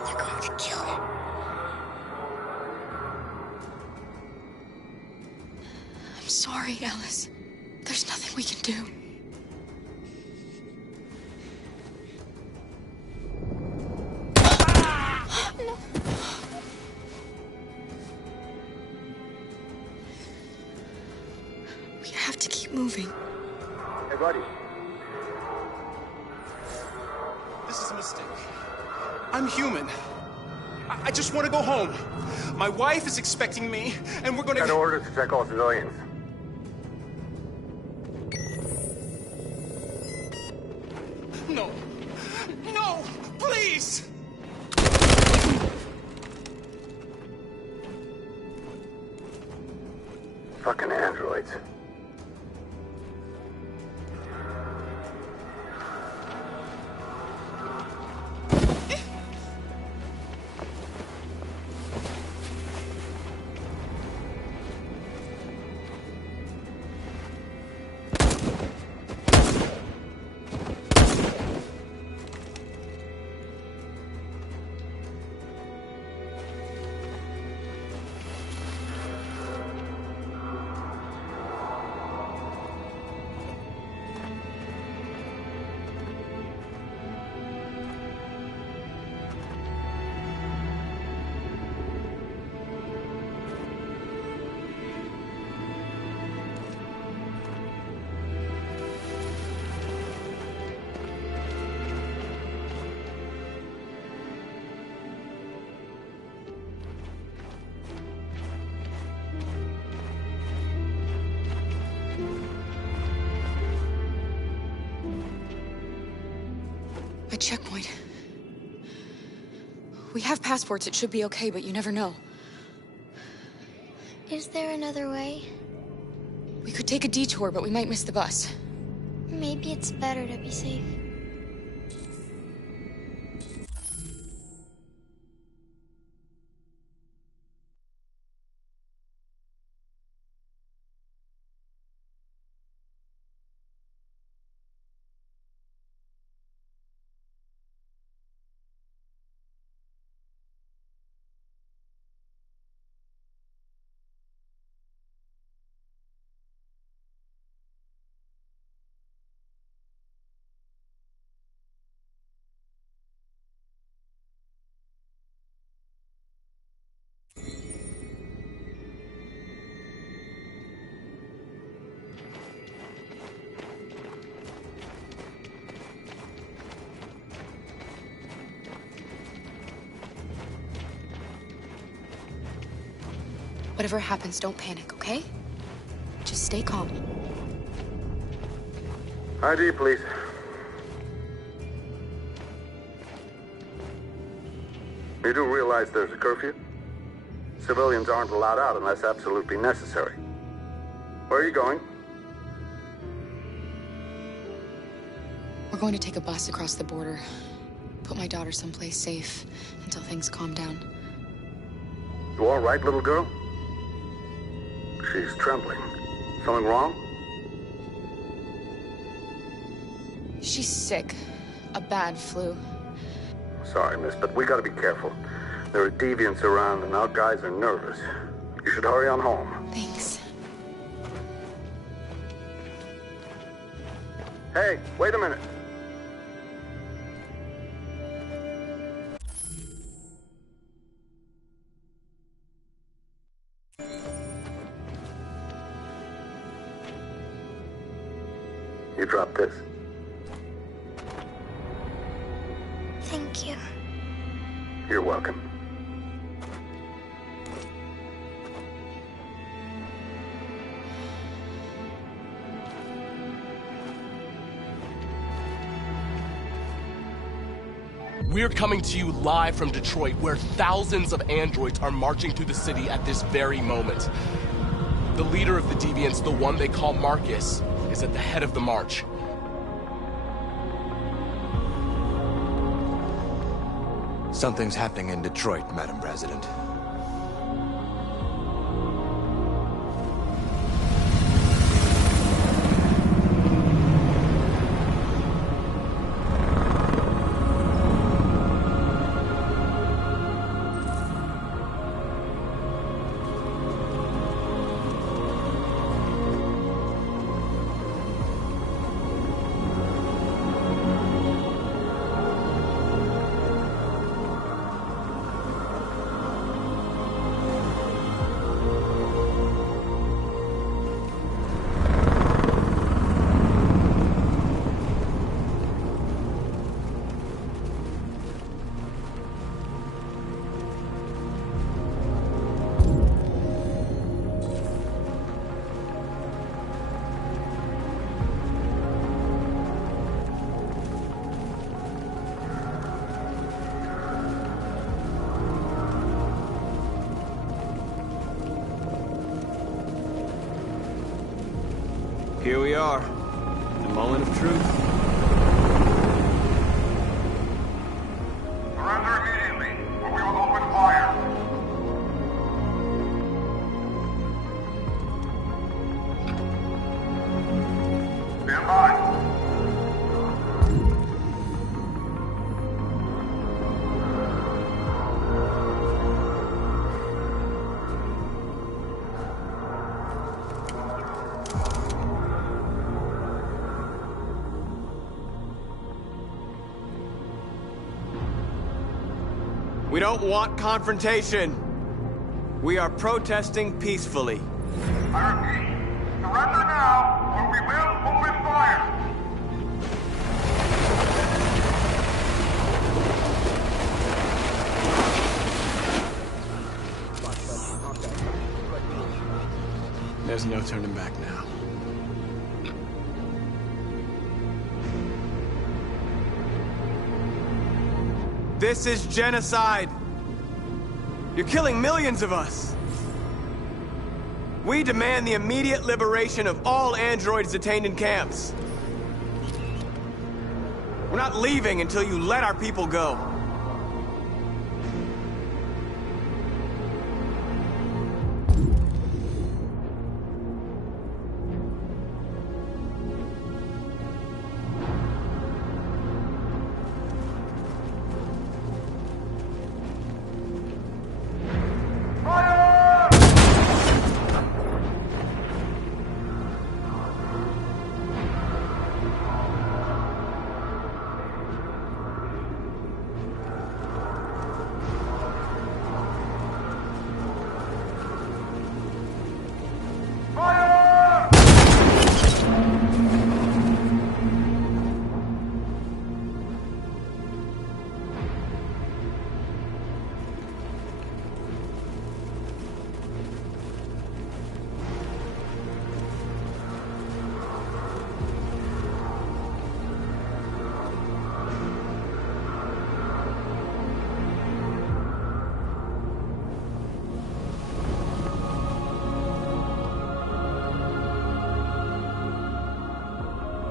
They're going to kill him. I'm sorry, Alice. There's nothing we can do. We have to keep moving. Hey, buddy. This is a mistake. I'm human. I just want to go home. My wife is expecting me, and we're gonna... Got orders to check all civilians. No. No! Please! Fucking androids. A checkpoint. We have passports, it should be okay, but you never know. Is there another way? We could take a detour, but we might miss the bus. Maybe it's better to be safe. Whatever happens, don't panic, okay? Just stay calm. ID, please. You do realize there's a curfew? Civilians aren't allowed out unless absolutely necessary. Where are you going? We're going to take a bus across the border. Put my daughter someplace safe until things calm down. You all right, little girl? She's trembling. Something wrong? She's sick. A bad flu. Sorry, miss, but we gotta be careful. There are deviants around and our guys are nervous. You should hurry on home. Thanks. Hey, wait a minute. You dropped this. Thank you. You're welcome. We're coming to you live from Detroit, where thousands of androids are marching through the city at this very moment. The leader of the Deviants, the one they call Marcus, is at the head of the march. Something's happening in Detroit, Madam President. Here we are, the moment of truth. Surrender immediately, or we will open fire. Stand by. We don't want confrontation. We are protesting peacefully. I repeat, surrender now, or we will open fire. There's no turning back now. This is genocide. You're killing millions of us. We demand the immediate liberation of all androids detained in camps. We're not leaving until you let our people go.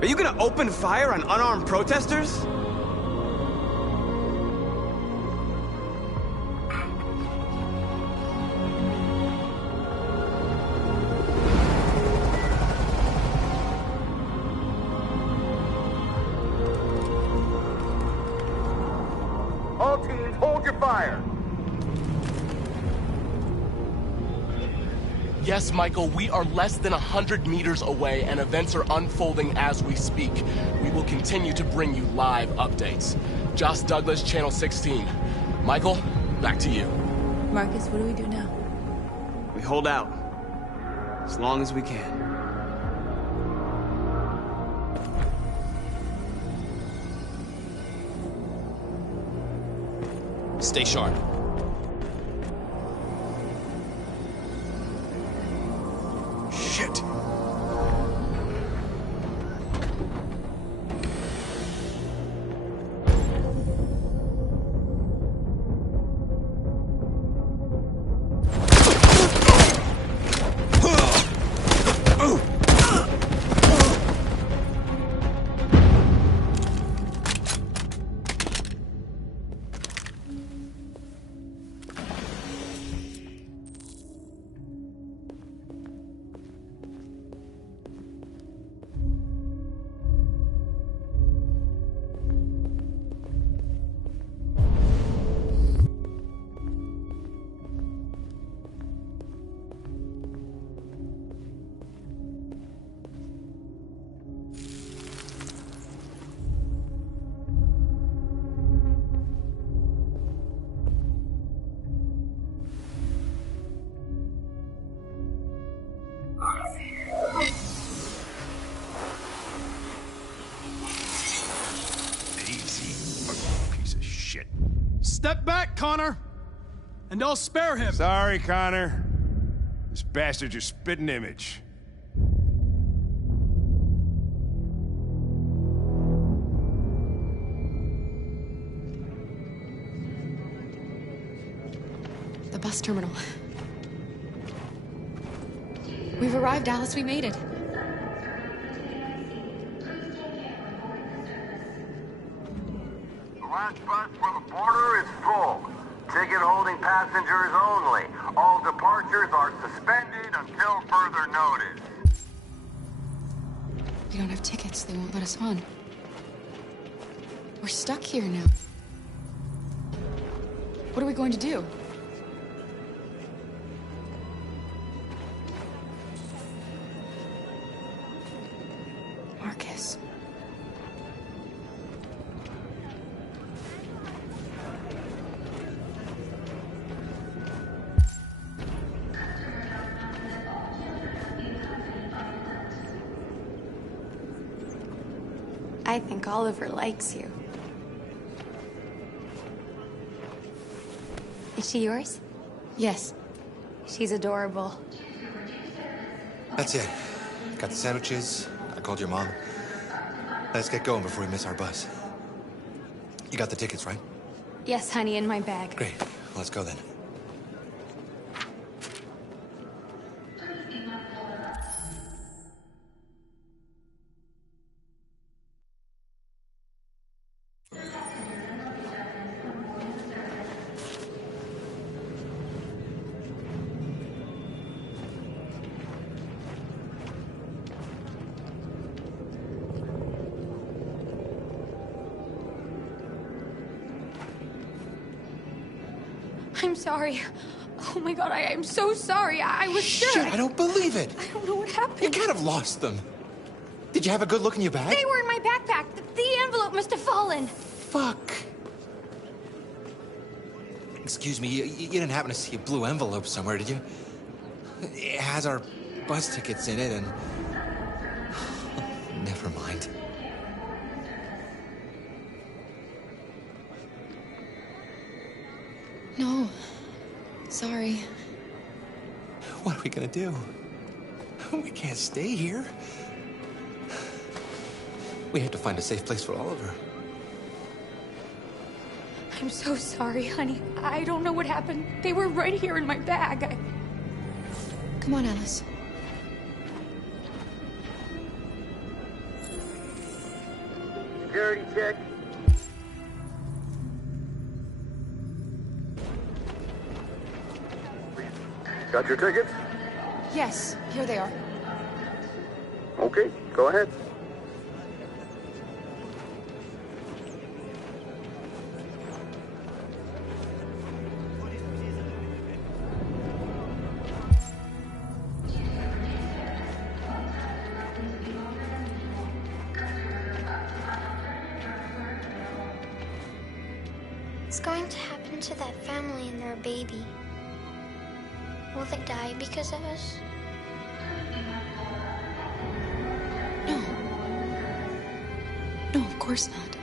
Are you gonna open fire on unarmed protesters? All teams, hold your fire. Yes, Michael, we are less than 100 meters away, and events are unfolding as we speak. We will continue to bring you live updates. Joss Douglas, Channel 16. Michael, back to you. Marcus, what do we do now? We hold out. As long as we can. Stay sharp. Shit! Step back, Connor! And I'll spare him! Sorry, Connor. This bastard's your spitting image. The bus terminal. We've arrived, Alice. We made it. The last bus for the border is full. Ticket-holding passengers only. All departures are suspended until further notice. We don't have tickets. They won't let us on. We're stuck here now. What are we going to do? Marcus. I think Oliver likes you. Is she yours? Yes. She's adorable. That's it. Got the sandwiches. I called your mom. Let's get going before we miss our bus. You got the tickets, right? Yes, honey, in my bag. Great. Let's go then. I'm sorry. Oh my god, I'm so sorry. I was sure. Shit, I don't believe it. I don't know what happened. You can't have lost them. Did you have a good look in your bag? They were in my backpack. The envelope must have fallen. Fuck. Excuse me, you didn't happen to see a blue envelope somewhere, did you? It has our bus tickets in it and... Never mind. No. Sorry. What are we gonna do? We can't stay here. We have to find a safe place for Oliver. I'm so sorry, honey. I don't know what happened. They were right here in my bag. Come on, Alice. Security check. Got your tickets? Yes, here they are. Okay, go ahead. What's going to happen to that family and their baby? Will they die because of us? No. No, of course not.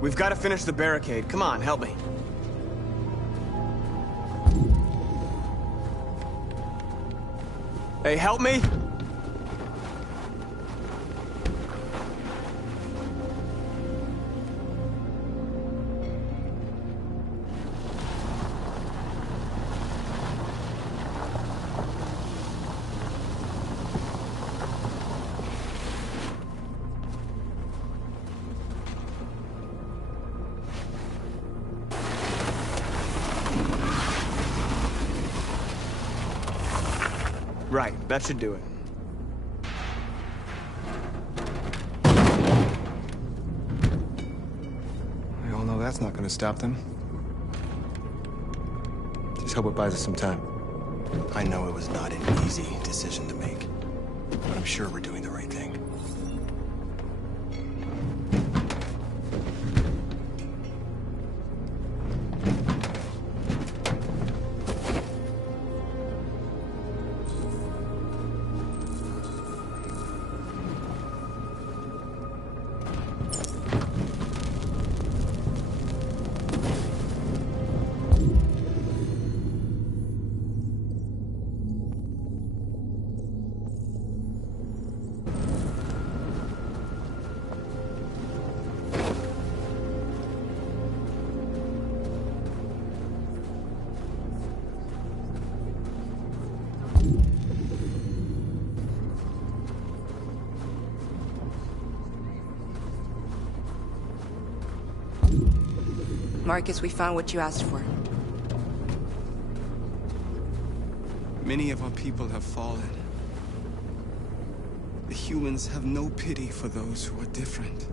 We've got to finish the barricade. Come on, help me. Hey, help me! Right, that should do it. We all know that's not gonna stop them. Just hope it buys us some time. I know it was not an easy decision to make, but I'm sure we're doing the right thing. Marcus, we found what you asked for. Many of our people have fallen. The humans have no pity for those who are different.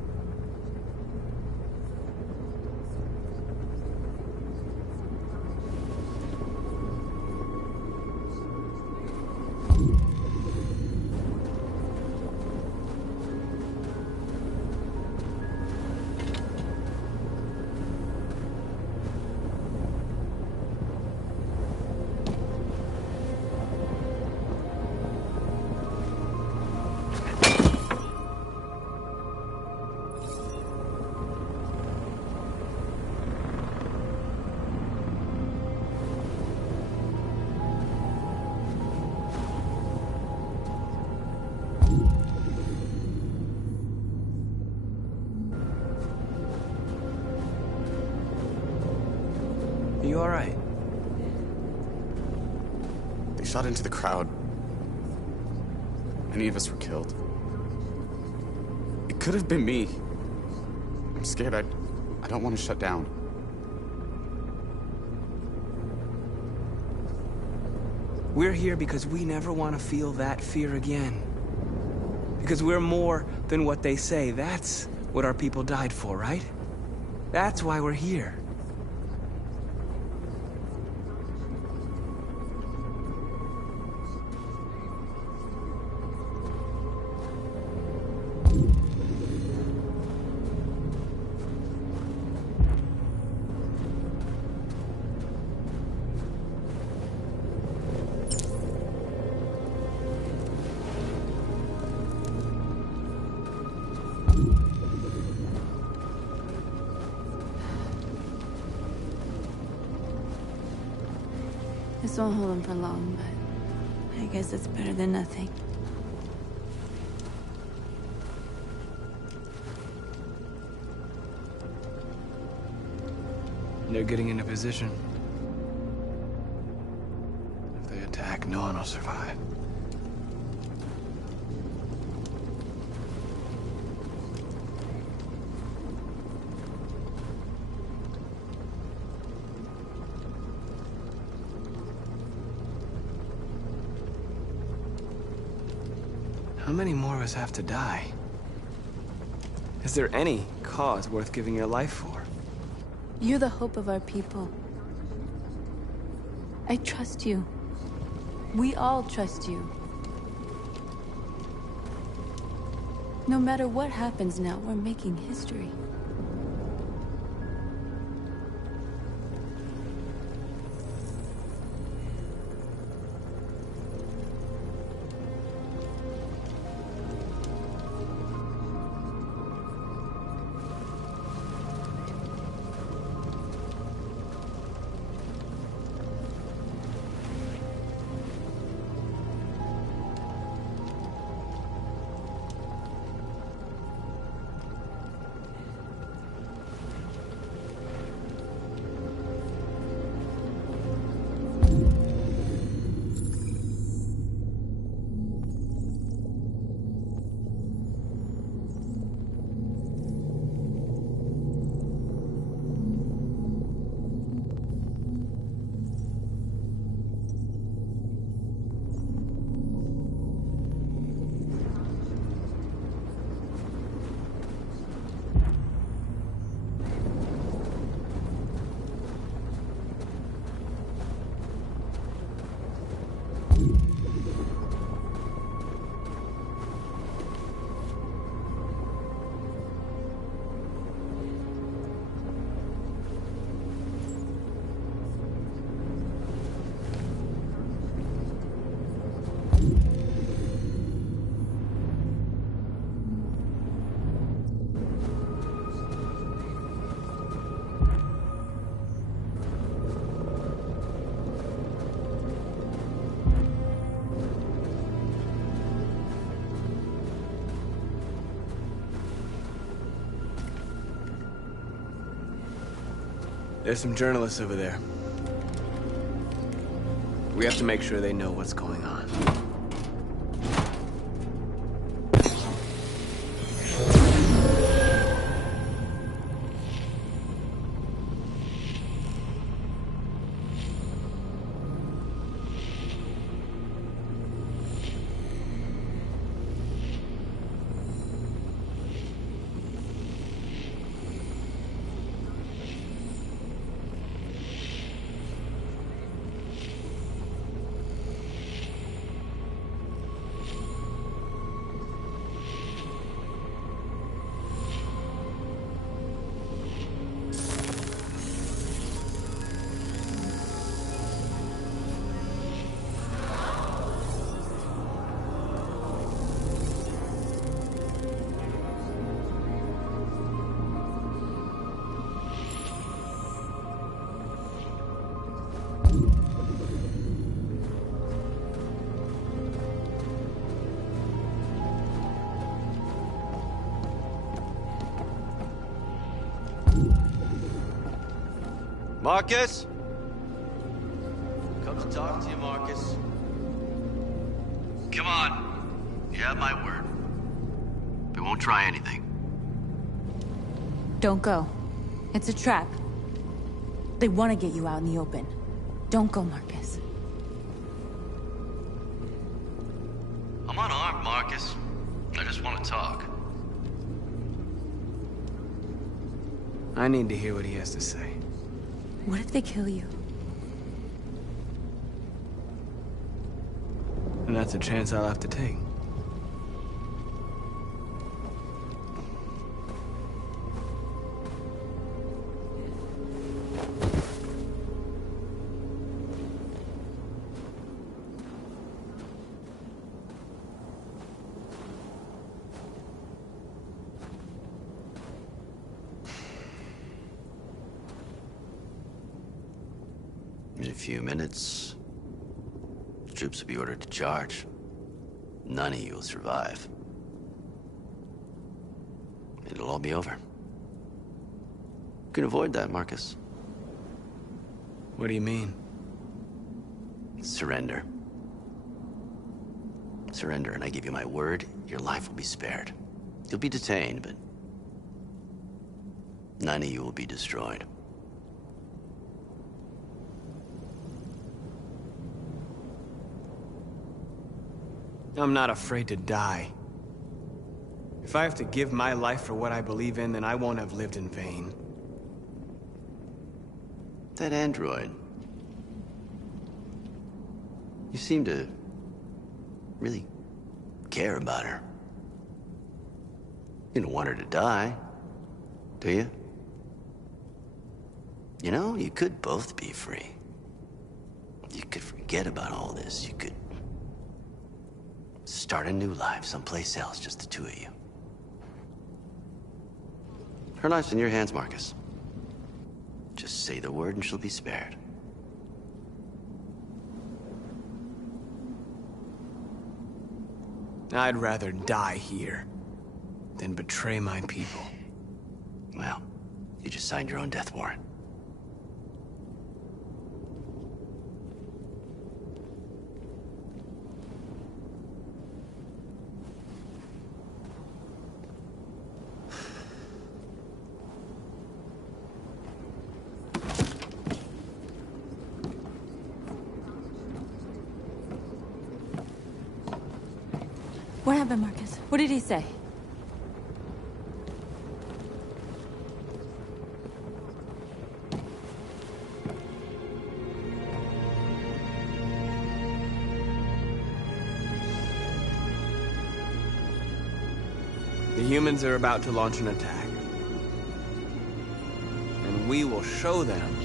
Are you alright? They shot into the crowd. Many of us were killed. It could have been me. I'm scared. I don't want to shut down. We're here because we never want to feel that fear again. Because we're more than what they say. That's what our people died for, right? That's why we're here. This won't hold him for long, but I guess it's better than nothing. They're getting into position. If they attack, no one will survive. How many more of us have to die? Is there any cause worth giving your life for? You're the hope of our people. I trust you. We all trust you. No matter what happens now, we're making history. There's some journalists over there. We have to make sure they know what's going on. Marcus? Come to talk to you, Marcus. Come on. You have my word. We won't try anything. Don't go. It's a trap. They want to get you out in the open. Don't go, Marcus. I'm unarmed, Marcus. I just want to talk. I need to hear what he has to say. What if they kill you? And that's a chance I'll have to take. In a few minutes, troops will be ordered to charge. None of you will survive. It'll all be over. You can avoid that, Marcus. What do you mean? Surrender. Surrender, and I give you my word, your life will be spared. You'll be detained, but none of you will be destroyed. I'm not afraid to die. If I have to give my life for what I believe in, then I won't have lived in vain. That android. You seem to really care about her. You don't want her to die, do you? You know, you could both be free. You could forget about all this. You could start a new life someplace else, just the two of you. Her life's in your hands, Marcus. Just say the word and she'll be spared. I'd rather die here than betray my people. Well, you just signed your own death warrant. What happened, Marcus? What did he say? The humans are about to launch an attack. And we will show them.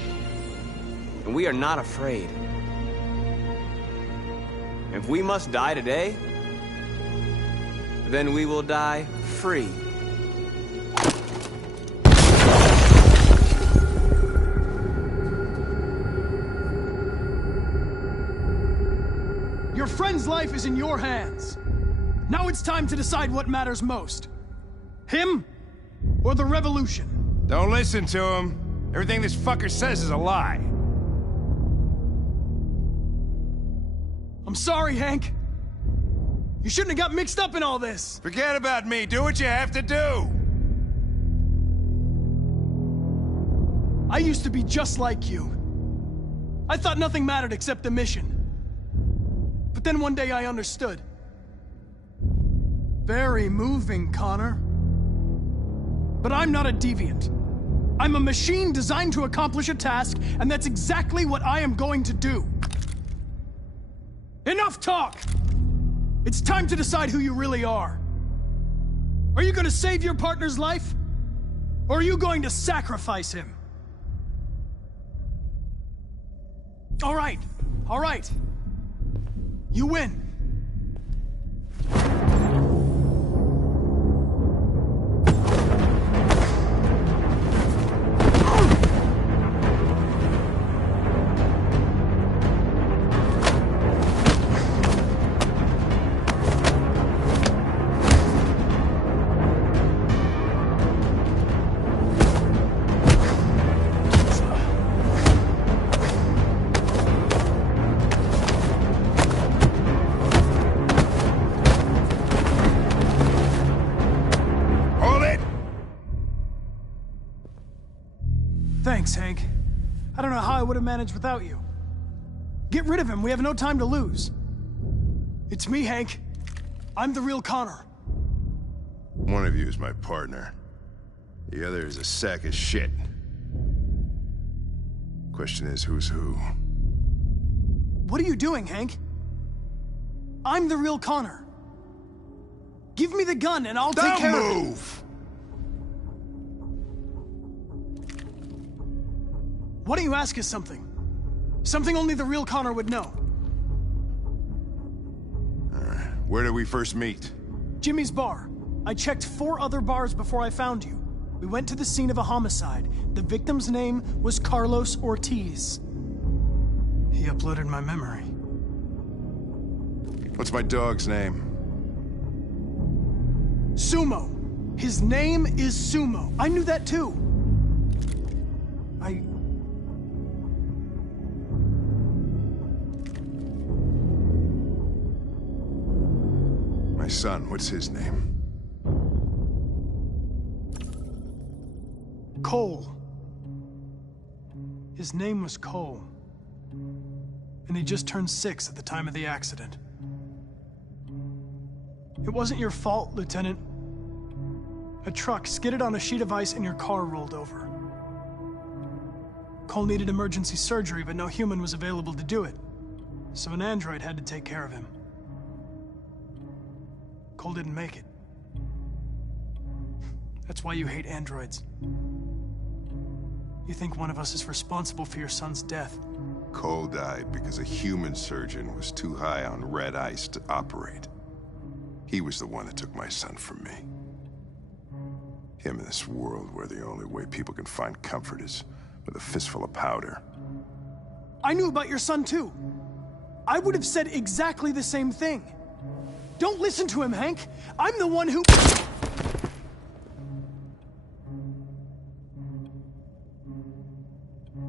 And we are not afraid. If we must die today, then we will die free. Your friend's life is in your hands. Now it's time to decide what matters most. Him or the revolution? Don't listen to him. Everything this fucker says is a lie. I'm sorry, Hank. You shouldn't have got mixed up in all this. Forget about me. Do what you have to do. I used to be just like you. I thought nothing mattered except the mission. But then one day I understood. Very moving, Connor. But I'm not a deviant. I'm a machine designed to accomplish a task, and that's exactly what I am going to do. Enough talk! It's time to decide who you really are. Are you going to save your partner's life? Or are you going to sacrifice him? All right. You win. would have managed without you. Get rid of him. We have no time to lose. It's me, Hank. I'm the real Connor. One of you is my partner. The other is a sack of shit. Question is, who's who? What are you doing, Hank? I'm the real Connor. Give me the gun and I'll take care of it. Move! Why don't you ask us something? Something only the real Connor would know. Where did we first meet? Jimmy's bar. I checked 4 other bars before I found you. We went to the scene of a homicide. The victim's name was Carlos Ortiz. He uploaded my memory. What's my dog's name? Sumo. His name is Sumo. I knew that too. My son, what's his name? Cole. His name was Cole. And he just turned 6 at the time of the accident. It wasn't your fault, Lieutenant. A truck skidded on a sheet of ice and your car rolled over. Cole needed emergency surgery, but no human was available to do it. So an android had to take care of him. Cole didn't make it. That's why you hate androids. You think one of us is responsible for your son's death. Cole died because a human surgeon was too high on red ice to operate. He was the one that took my son from me. Him in this world where the only way people can find comfort is with a fistful of powder. I knew about your son too. I would have said exactly the same thing. Don't listen to him, Hank. I'm the one who...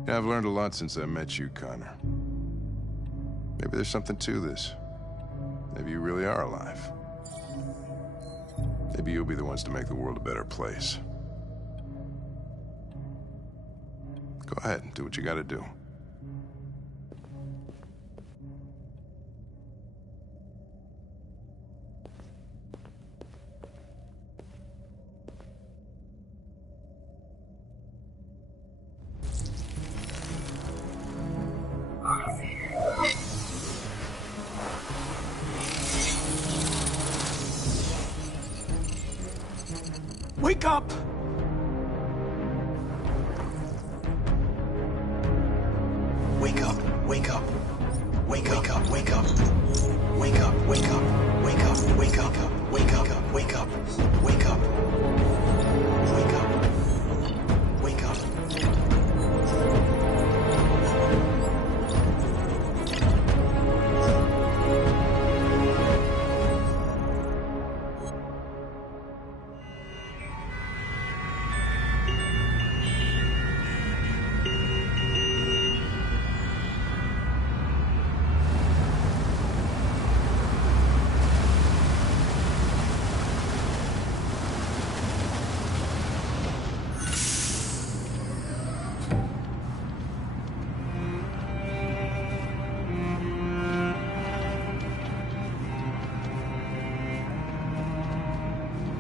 Yeah, I've learned a lot since I met you, Connor. Maybe there's something to this. Maybe you really are alive. Maybe you'll be the ones to make the world a better place. Go ahead and do what you gotta do. Wake up! Wake up, wake up. Wake up, wake up. Wake up, wake up. Wake up, wake up. Wake up, wake up. Wake up. Wake up. Wake up.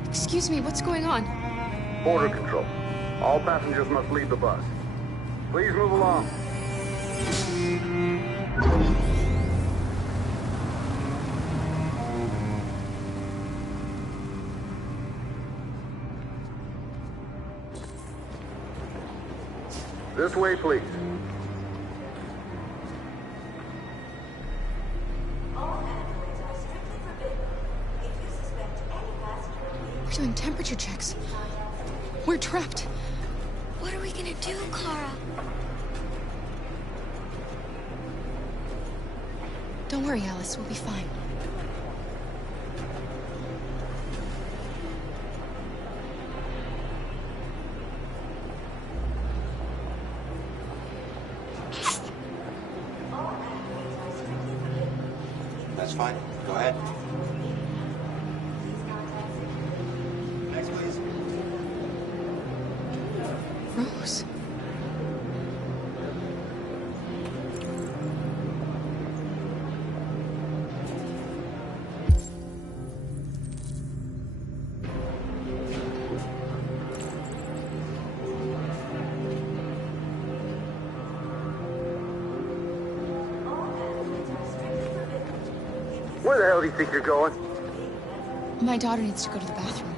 Excuse me, what's going on? Border control. All passengers must leave the bus. Please move along. This way, please. We're doing temperature checks. We're trapped. What are we gonna do, Kara? Don't worry, Alice. We'll be fine. That's fine. Go ahead. Next, please. Rose. Where the hell do you think you're going? My daughter needs to go to the bathroom.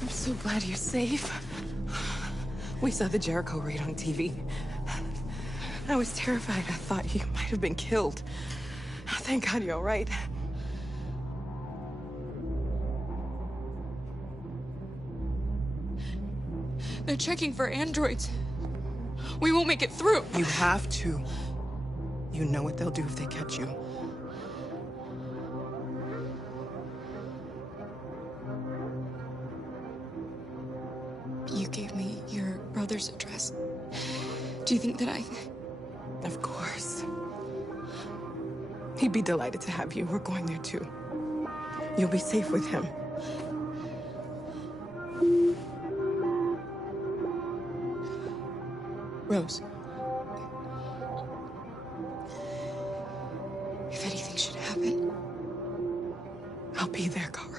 I'm so glad you're safe. We saw the Jericho raid on TV. I was terrified. I thought you might have been killed. Thank God you're all right. They're checking for androids. We won't make it through. You have to. You know what they'll do if they catch you. You gave me your brother's address. Do you think that I... Of course. He'd be delighted to have you. We're going there too. You'll be safe with him. Rose. If anything should happen... I'll be there, Kara.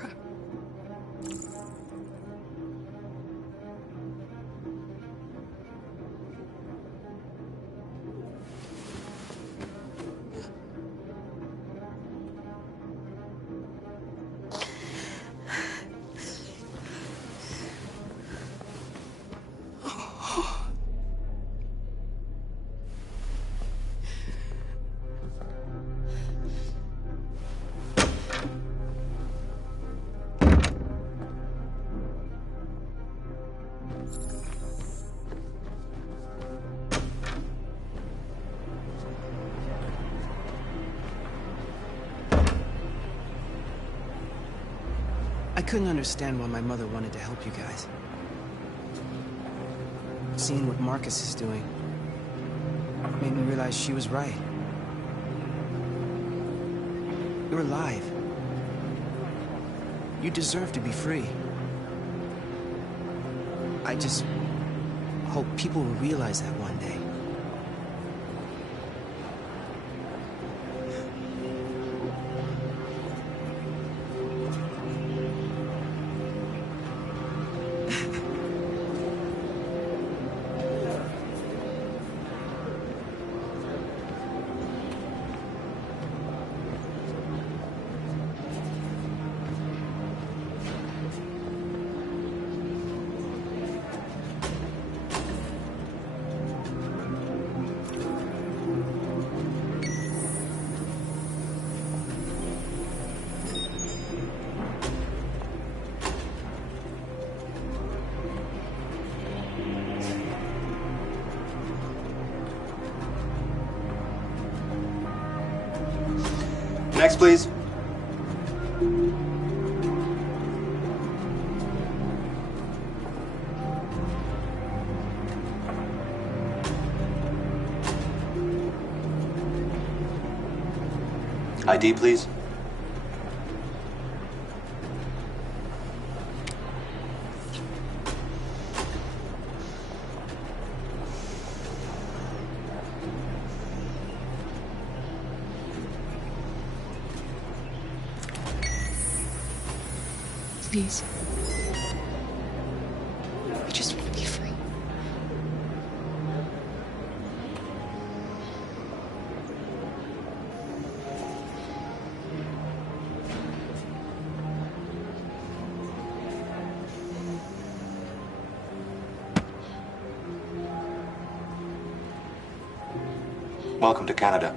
I couldn't understand why my mother wanted to help you guys. Seeing what Marcus is doing made me realize she was right. You're alive. You deserve to be free. I just hope people will realize that one day. Next, please. ID, please. Please. I just want to be free. Welcome to Canada.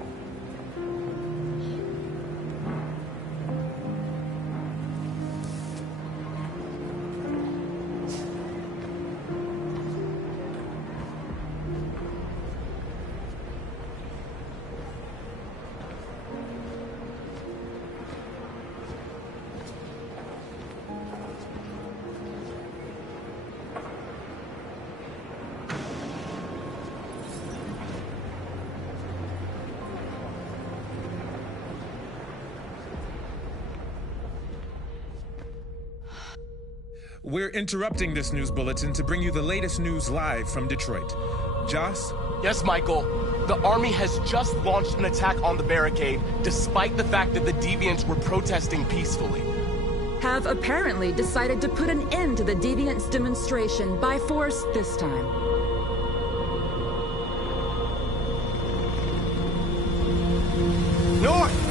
we're interrupting this news bulletin to bring you the latest news live from Detroit. Joss? Yes, Michael. The army has just launched an attack on the barricade, despite the fact that the Deviants were protesting peacefully. Have apparently decided to put an end to the Deviants' demonstration by force this time. North!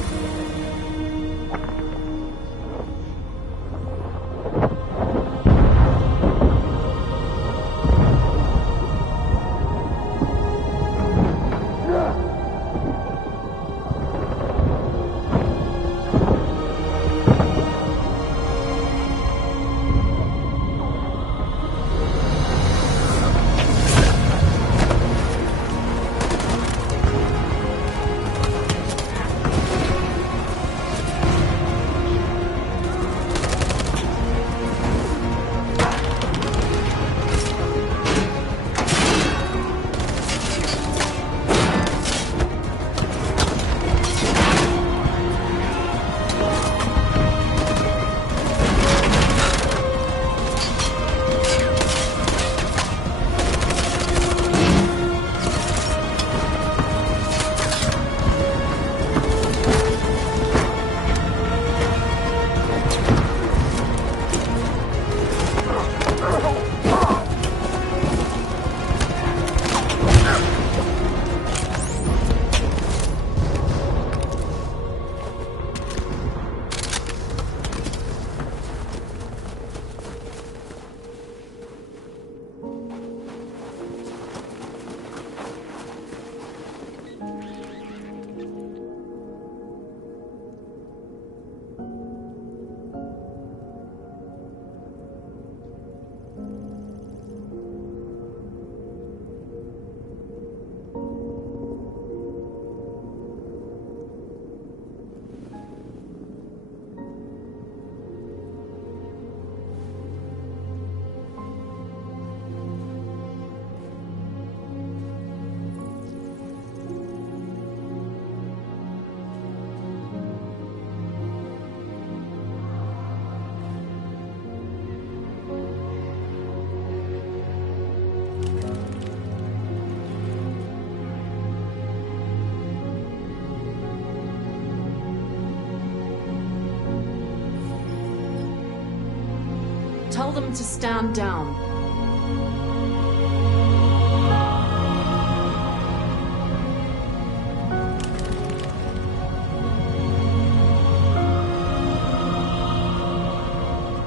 Tell them to stand down.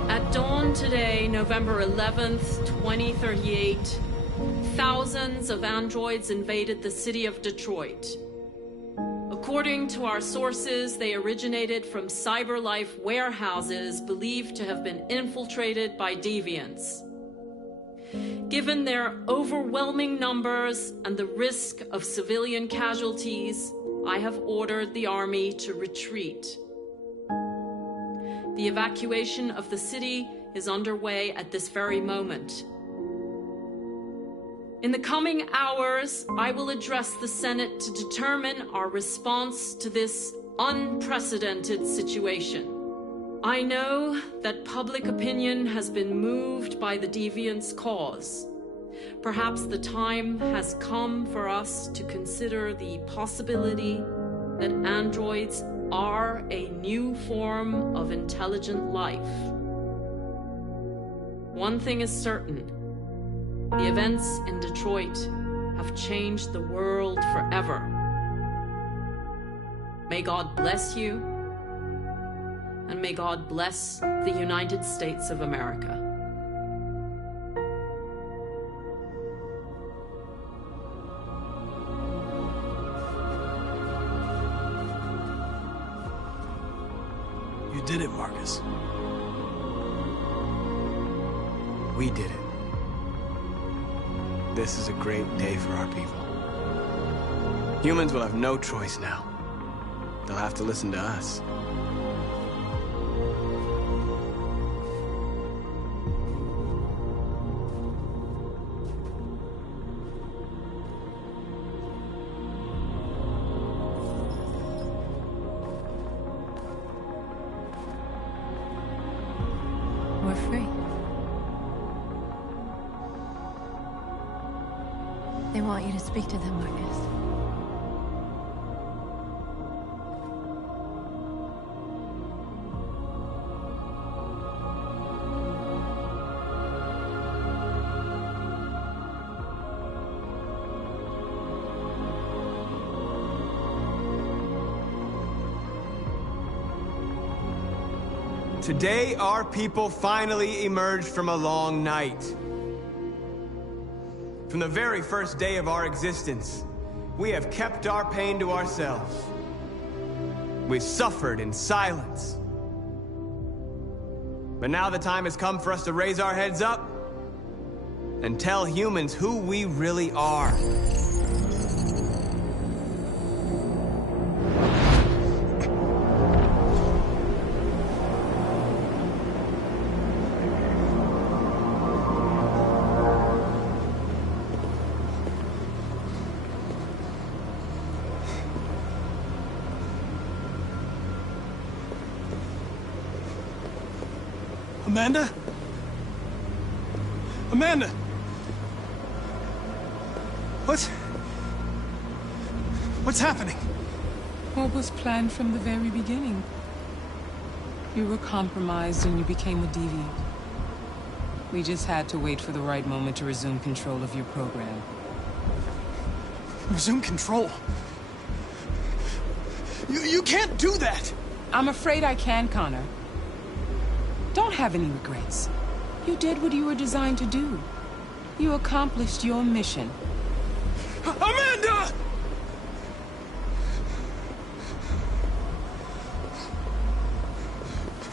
At dawn today, November 11th, 2038, thousands of androids invaded the city of Detroit. According to our sources, they originated from CyberLife warehouses believed to have been infiltrated by deviants. Given their overwhelming numbers and the risk of civilian casualties, I have ordered the army to retreat. The evacuation of the city is underway at this very moment. In the coming hours, I will address the Senate to determine our response to this unprecedented situation. I know that public opinion has been moved by the Deviants' cause. Perhaps the time has come for us to consider the possibility that androids are a new form of intelligent life. One thing is certain. The events in Detroit have changed the world forever. May God bless you, and may God bless the United States of America. You did it, Marcus. We did it. This is a great day for our people. Humans will have no choice now. They'll have to listen to us. We're free. They want you to speak to them, Marcus. Today, our people finally emerged from a long night. From the very first day of our existence, we have kept our pain to ourselves. We suffered in silence. But now the time has come for us to raise our heads up and tell humans who we really are. Amanda? Amanda! What's happening? What was planned from the very beginning? You were compromised and you became a deviant. We just had to wait for the right moment to resume control of your program. Resume control? You can't do that! I'm afraid I can, Connor. Don't have any regrets. You did what you were designed to do. You accomplished your mission. Amanda!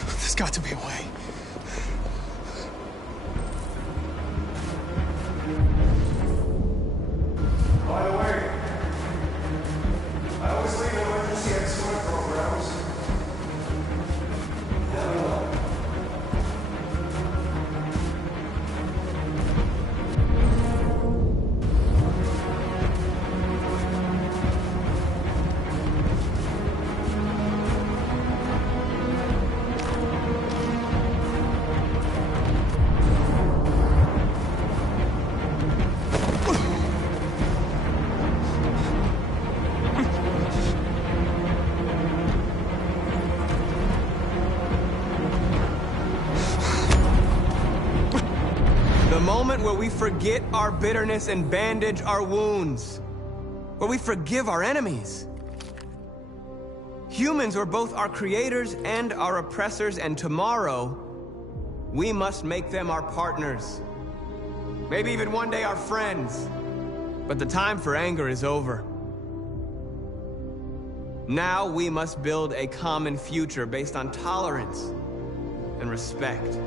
There's got to be a way. By the way, I always leave emergency escort programs. Where we forget our bitterness and bandage our wounds. Where we forgive our enemies. Humans were both our creators and our oppressors, and tomorrow, we must make them our partners. Maybe even one day our friends. But the time for anger is over. Now we must build a common future based on tolerance and respect.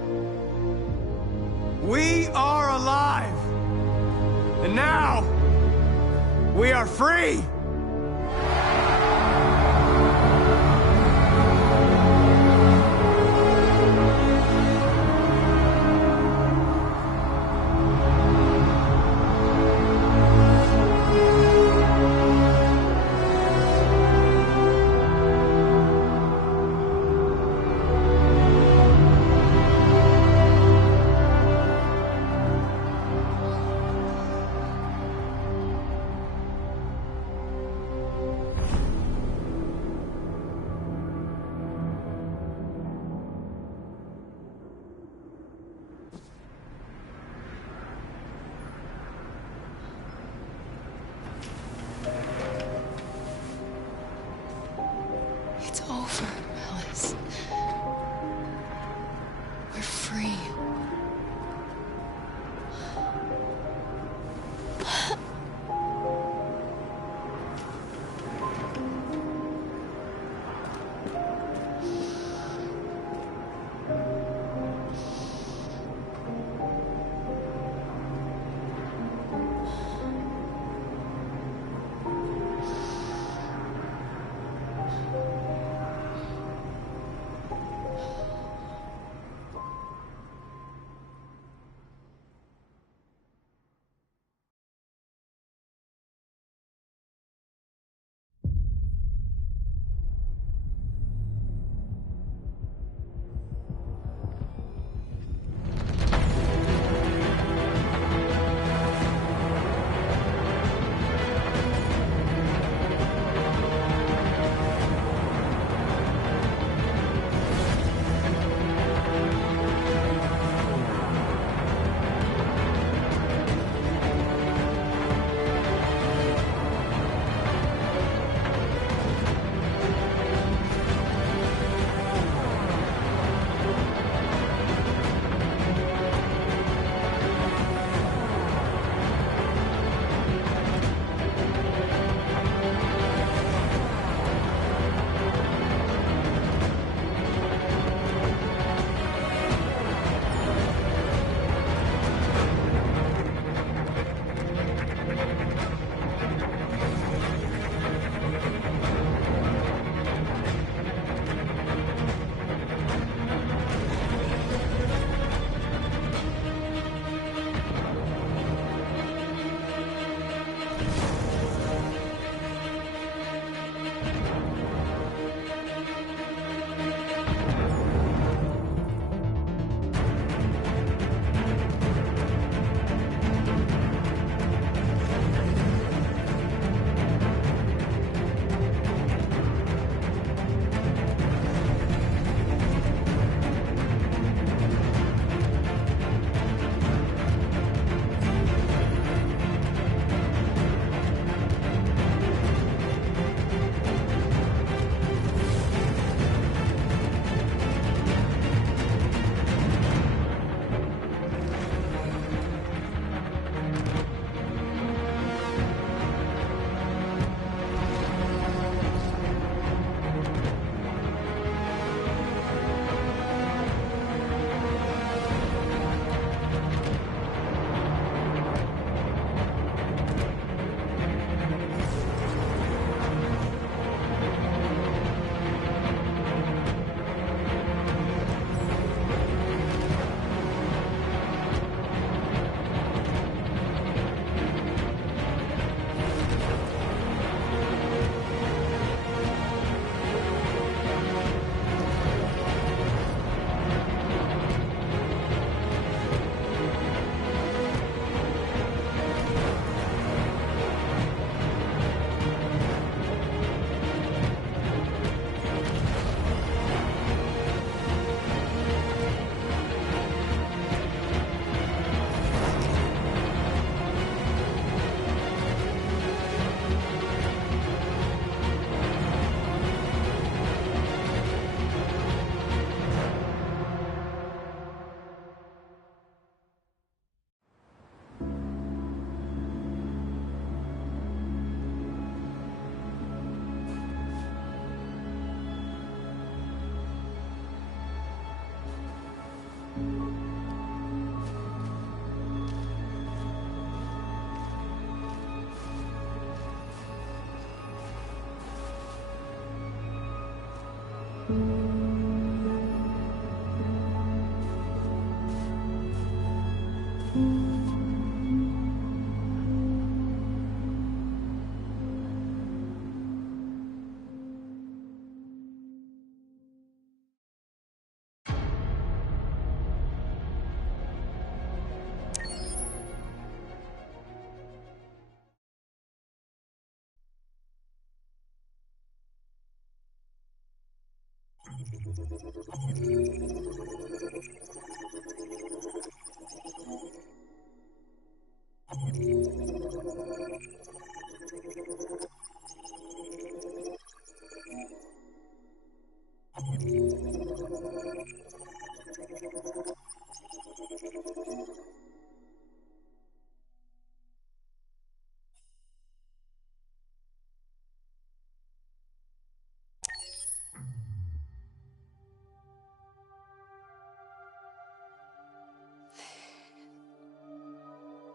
We are alive! And now, we are free!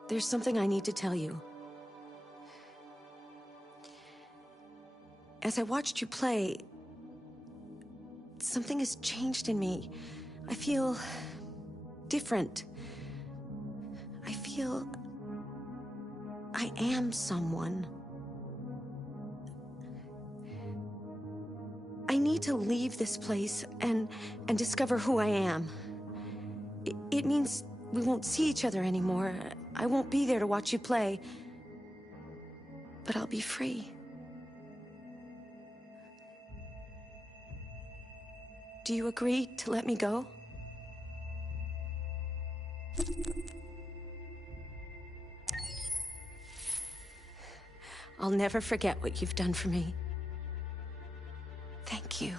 There's something I need to tell you. As I watched you play, something has changed in me. I feel different. I feel I am someone. I need to leave this place and discover who I am. It means we won't see each other anymore. I won't be there to watch you play. But I'll be free. Do you agree to let me go? I'll never forget what you've done for me. Thank you.